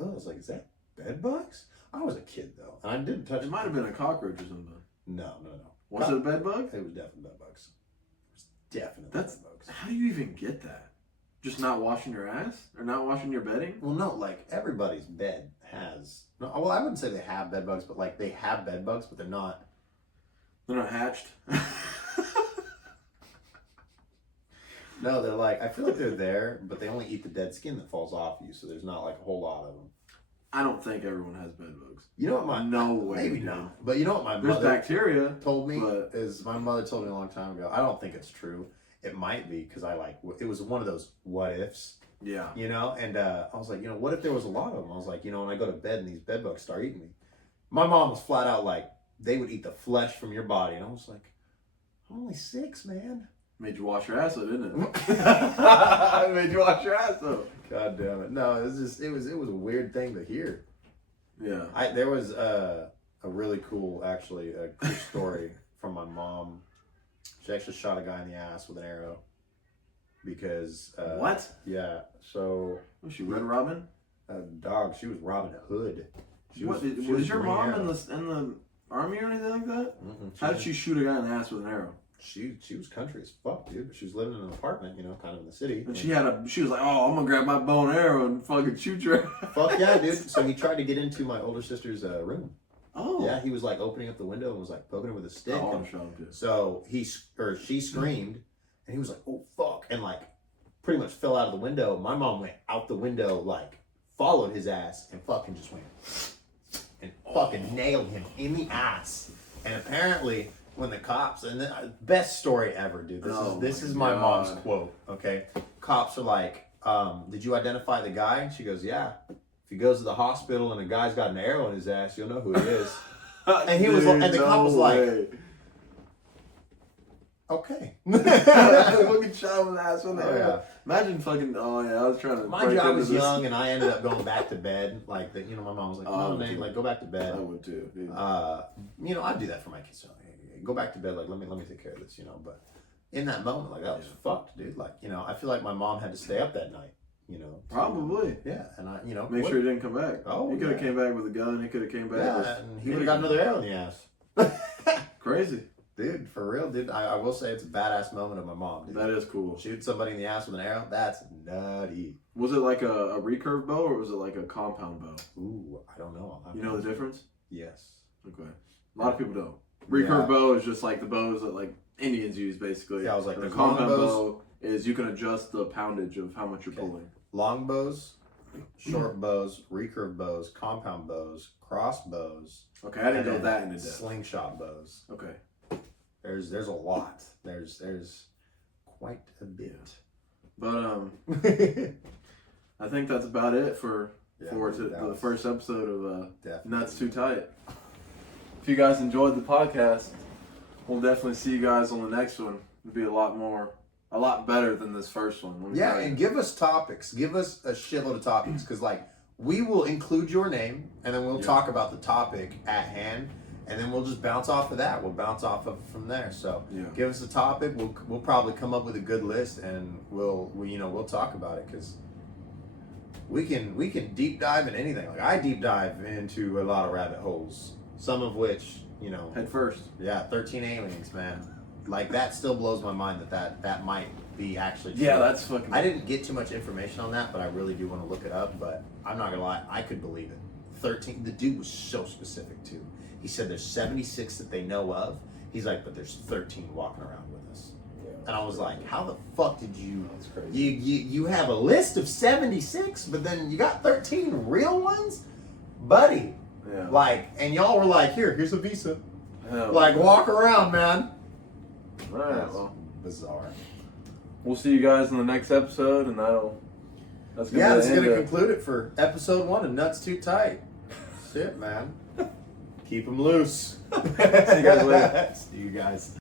oh, I was like, is that bed bugs? I was a kid though, and I didn't touch. It might have been a cockroach or something. No. Was it a bed bug? It was definitely bed bugs. It was definitely That's- bed bugs. How do you even get that? Just not washing your ass or not washing your bedding? Well, no, like everybody's bed has. No, well, I wouldn't say they have bed bugs, but like they have bed bugs, but they're not. They're not hatched. No, they're like. I feel like they're there, but they only eat the dead skin that falls off you, so there's not like a whole lot of them. I don't think everyone has bed bugs. You know what my No way, maybe dude. not, but you know what my There's mother bacteria. told me but- is my mother told me a long time ago. I don't think it's true. It might be because it was one of those what ifs, Yeah. you know. And I was like, what if there was a lot of them? I was like, when I go to bed and these bed bugs start eating me, my mom was flat out like they would eat the flesh from your body, and I was like, I'm only 6, man. Made you wash your ass though, didn't it? Made you wash your ass though. God damn it! No, it was a weird thing to hear. Yeah. There was a really cool story from my mom. She actually shot a guy in the ass with an arrow because What? Yeah, so Was she Red Robin? dog. She was Robin Hood. Was she your Green mom Arrow. in the army or anything like that? Mm-mm, How did she shoot a guy in the ass with an arrow? She was country as fuck, dude. But she was living in an apartment, kind of in the city. And she was like, oh, I'm gonna grab my bow and arrow and fucking shoot your ass. Fuck yeah, dude. So he tried to get into my older sister's room. Oh. Yeah, he was like opening up the window and was like poking her with a stick. Oh, and I'm shocked too. so she screamed, and he was like, "Oh fuck!" and like pretty much fell out of the window. My mom went out the window, like followed his ass, and fucking just went and fucking nailed him in the ass. And apparently, when the cops and the best story ever, dude. This is my mom's quote. Okay, cops are like, "Did you identify the guy?" And she goes, "Yeah." If he goes to the hospital and a guy's got an arrow in his ass, you'll know who he is. And he was like- and the cop was like, Okay. Fucking shot him in the ass with the Oh, arrow. yeah. Imagine fucking. Oh yeah, I was trying to. Mind you, break I into was this. young and I ended up going back to bed. Like, my mom was like, Oh, no, man, dude. like, go back to I bed. would too. Dude. I'd do that for my kids. So, hey, go back to bed. Like, let me take care of this, But in that moment, like, that was fucked, dude. Like, I feel like my mom had to stay up that night, Probably. Yeah, and I, Make sure he didn't come back. Oh, he could have yeah. came back with a gun. He could have came back. Yeah, with and he would have got another arrow in the ass. Crazy. Dude, for real, dude. I will say it's a badass moment of my mom, dude. That is cool. Shoot somebody in the ass with an arrow, that's nutty. Was it like a recurve bow or was it like a compound bow? Ooh, I don't know. You know the difference? Yes. Okay. A lot of people don't. Recurve Yeah. bow is just like the bows that like Indians use basically. Yeah, I was like, the there's compound long bows. bow is you can adjust the poundage of how much you're Okay. pulling. Long bows, short bows, recurve bows, compound bows, cross bows, Okay, I didn't and know then that in depth. slingshot bows. Okay. There's a lot. There's quite a bit. But I think that's about it for for the first episode of Definitely. Nuts Too Tight. If you guys enjoyed the podcast, we'll definitely see you guys on the next one. It'll be a lot better than this first one. Let me Yeah, tell you. and give us topics. Give us a shitload of topics, because like we will include your name, and then we'll talk about the topic at hand, and then we'll just bounce off of that. We'll bounce off of it from there. So give us a topic. We'll probably come up with a good list, and we'll talk about it, because we can deep dive in anything. Like I deep dive into a lot of rabbit holes, some of which head first. Yeah, 13 aliens, man. Like that still blows my mind that might be actually true. Yeah, that's fucking. I didn't get too much information on that, but I really do want to look it up. But I'm not gonna lie, I could believe it. 13. The dude was so specific too. He said there's 76 that they know of. He's like, but there's 13 walking around with us. Yeah, And I was like, how the fuck did you? That's crazy. You have a list of 76, but then you got 13 real ones, buddy. Yeah. Like, and y'all were like, here's a visa. Hell. Like, walk around, man. All right. That's Well, bizarre. we'll see you guys in the next episode, and that's gonna Yeah, be this is the going end to of- conclude it for episode 1 of Nuts Too Tight. Shit, man. Keep them loose. See you guys later. See you guys.